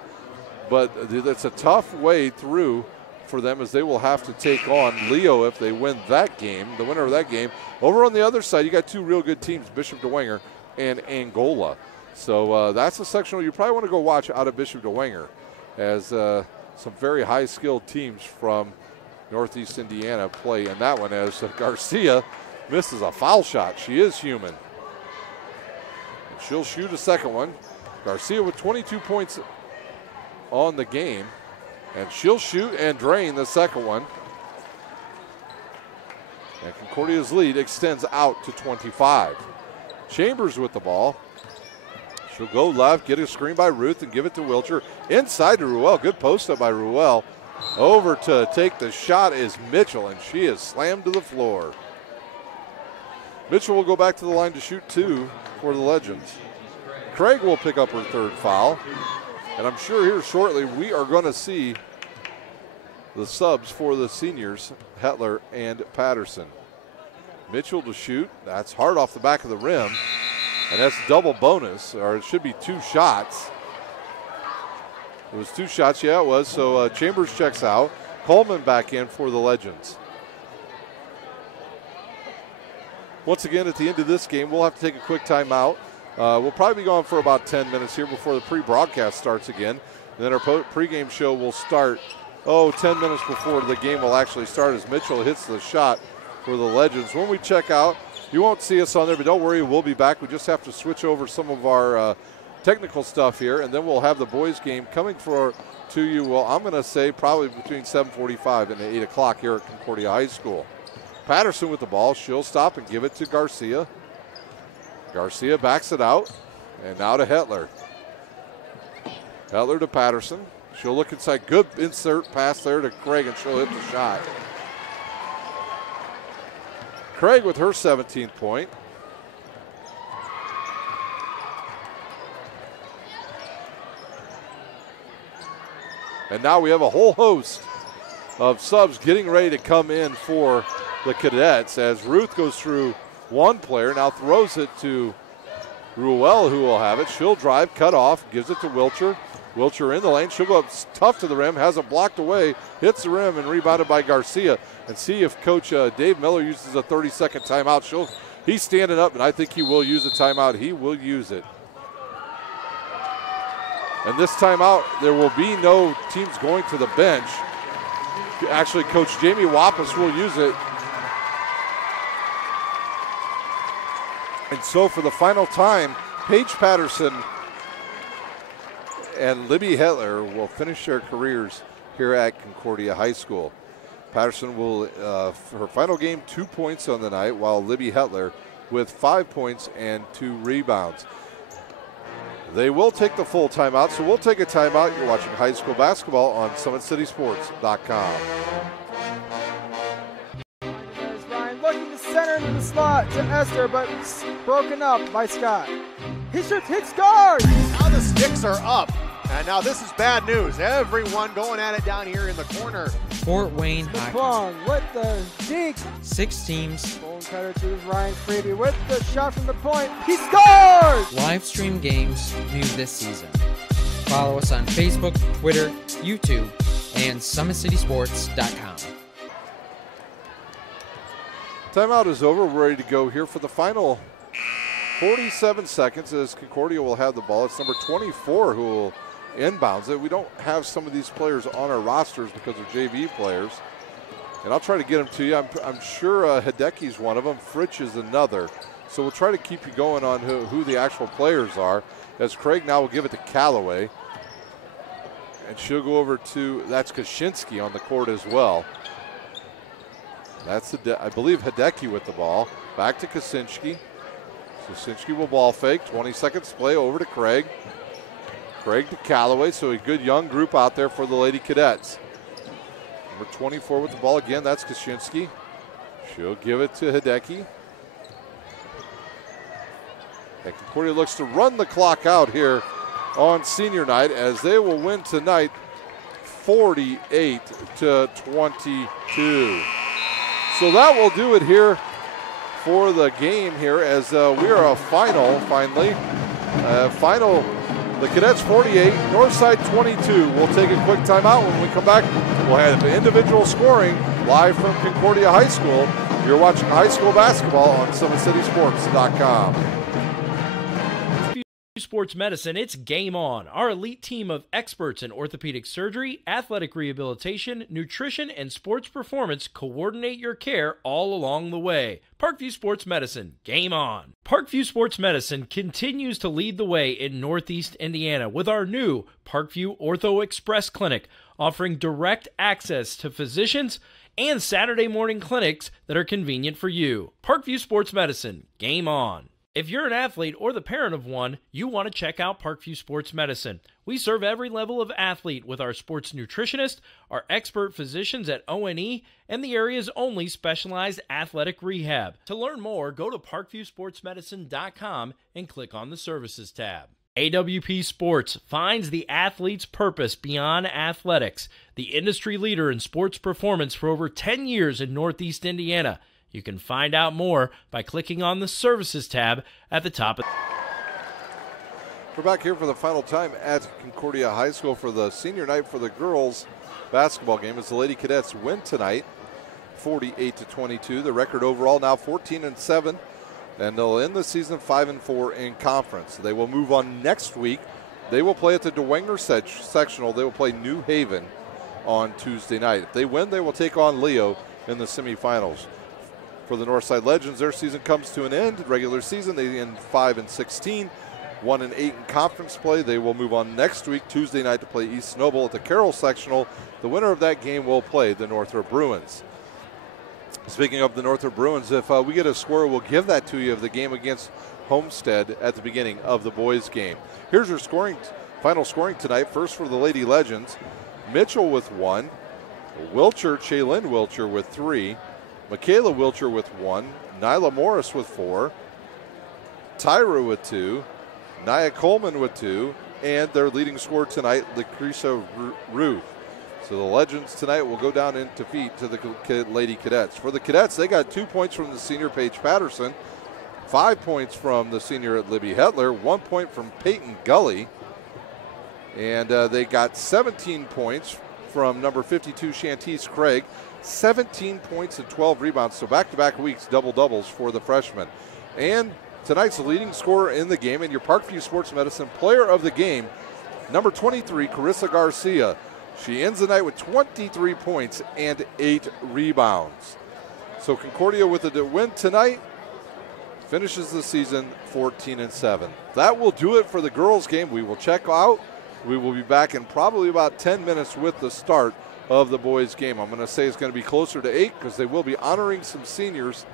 But it's a tough way through for them as they will have to take on Leo if they win that game, the winner of that game. Over on the other side, you got 2 real good teams, Bishop Dwenger and Angola. So that's a sectional you probably want to go watch out of Bishop Dwenger, as some very high-skilled teams from Northeast Indiana play in that one, as Garcia misses a foul shot. She is human. She'll shoot a second one. Garcia with 22 points on the game, and she'll shoot and drain the second one. And Concordia's lead extends out to 25. Chambers with the ball. She'll go left, get a screen by Ruth, and give it to Wilcher. Inside to Ruel. Good post up by Ruel. Over to take the shot is Mitchell, and she is slammed to the floor. Mitchell will go back to the line to shoot 2 for the Legends. Craig will pick up her 3rd foul. And I'm sure here shortly we are going to see the subs for the seniors, Hetler and Patterson. Mitchell to shoot. That's hard off the back of the rim. And that's double bonus, or it should be 2 shots. It was 2 shots, yeah, it was. So Chambers checks out. Coleman back in for the Legends. Once again, at the end of this game, we'll have to take a quick timeout. We'll probably be gone for about 10 minutes here before the pre-broadcast starts again. And then our pregame show will start, 10 minutes before the game will actually start as Mitchell hits the shot for the Legends. When we check out, you won't see us on there, but don't worry, we'll be back. We just have to switch over some of our technical stuff here, and then we'll have the boys game coming to you, well, I'm going to say probably between 7:45 and 8 o'clock here at Concordia High School. Patterson with the ball. She'll stop and give it to Garcia. Garcia backs it out, and now to Hetler. Hetler to Patterson. She'll look inside. Good insert pass there to Craig, and she'll hit the shot. Craig with her 17th point. And now we have a whole host of subs getting ready to come in for the Cadets as Ruth goes through one player, now throws it to Ruel, who will have it. She'll drive, cut off, gives it to Wilcher. Wilcher in the lane. She'll go up tough to the rim, has it blocked away, hits the rim, and rebounded by Garcia. And see if Coach Dave Miller uses a 30-second timeout. He's standing up, and I think he will use a timeout. He will use it. And this timeout, there will be no teams going to the bench. Actually, Coach Jamie Wappus will use it. And so for the final time, Paige Patterson and Libby Hetler will finish their careers here at Concordia High School. Patterson will, for her final game, 2 points on the night, while Libby Hetler with 5 points and 2 rebounds. They will take the full timeout, so we'll take a timeout. You're watching high school basketball on SummitCitySports.com. There's Ryan looking to center into the slot to Esther, but broken up by Scott. He shoots, hits, scores! Now the sticks are up. And now this is bad news. Everyone going at it down here in the corner. Fort Wayne Hockey. McClung with the deke. 6 teams. Bone cutter to Ryan Freeby with the shot from the point. He scores! Live stream games new this season. Follow us on Facebook, Twitter, YouTube, and SummitCitySports.com. Timeout is over. We're ready to go here for the final 47 seconds as Concordia will have the ball. It's number 24 who will inbounds it. We don't have some of these players on our rosters because they're JV players. And I'll try to get them to you. I'm sure Hideki's one of them. Fritsch is another. So we'll try to keep you going on who the actual players are. As Craig now will give it to Callaway. And she'll go over to, that's Kaczynski on the court as well. That's, I believe, Hideki with the ball. Back to Kaczynski. Kaczynski will ball fake. 20 seconds play over to Craig. Craig to Callaway, so a good young group out there for the Lady Cadets. Number 24 with the ball again, that's Kaczynski. She'll give it to Hideki. And Concordia looks to run the clock out here on senior night as they will win tonight 48-22. So that will do it here for the game here as we are a final, finally. The Cadets 48, Northside 22. We'll take a quick timeout. When we come back, we'll have individual scoring live from Concordia High School. You're watching high school basketball on SummitCitySports.com. Sports Medicine, it's game on. Our elite team of experts in orthopedic surgery, athletic rehabilitation, nutrition, and sports performance coordinate your care all along the way. Parkview Sports Medicine, game on. Parkview Sports Medicine continues to lead the way in Northeast Indiana with our new Parkview Ortho Express Clinic, offering direct access to physicians and Saturday morning clinics that are convenient for you. Parkview Sports Medicine, game on. If you're an athlete or the parent of one, you want to check out Parkview Sports Medicine. We serve every level of athlete with our sports nutritionist, our expert physicians at O&E, and the area's only specialized athletic rehab. To learn more, go to parkviewsportsmedicine.com and click on the Services tab. AWP Sports finds the athlete's purpose beyond athletics, the industry leader in sports performance for over 10 years in Northeast Indiana. You can find out more by clicking on the Services tab at the top. We're back here for the final time at Concordia High School for the senior night for the girls basketball game as the Lady Cadets win tonight 48-22. The record overall now 14-7, and they'll end the season 5-4 in conference. They will move on next week. They will play at the Dwenger sectional. They will play New Haven on Tuesday night. If they win, they will take on Leo in the semifinals. For the Northside Legends, their season comes to an end. Regular season, they end 5-16. 1-8 in conference play. They will move on next week, Tuesday night, to play East Noble at the Carroll sectional. The winner of that game will play the Northrop Bruins. Speaking of the Northrop Bruins, if we get a score, we'll give that to you of the game against Homestead at the beginning of the boys' game. Here's your final scoring tonight. First for the Lady Legends, Mitchell with 1, Shaylin Wilcher with 3, Michaela Wilcher with 1, Nyla Morris with 4, Tyra with 2, Nia Coleman with 2, and their leading scorer tonight, Lucretia Ruth. So the Legends tonight will go down in defeat to the Lady Cadets. For the Cadets, they got 2 points from the senior Paige Patterson, 5 points from the senior Libby Hetler, 1 point from Peyton Gully, and they got 17 points from number 52 Shantice Craig, 17 points and 12 rebounds. So back-to-back weeks, double-doubles for the freshmen. And tonight's leading scorer in the game and your Parkview Sports Medicine player of the game, number 23, Carissa Garcia. She ends the night with 23 points and 8 rebounds. So Concordia with a win tonight finishes the season 14-7. That will do it for the girls' game. We will check out. We will be back in probably about 10 minutes with the start of the boys' game. I'm going to say it's going to be closer to 8 because they will be honoring some seniors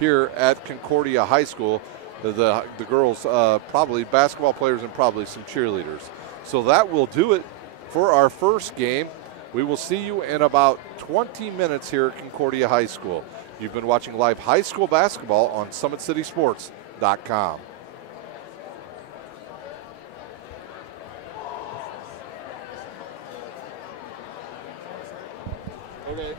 here at Concordia High School. The girls, probably basketball players and probably some cheerleaders. So that will do it for our first game. We will see you in about 20 minutes here at Concordia High School. You've been watching live high school basketball on SummitCitySports.com. Okay.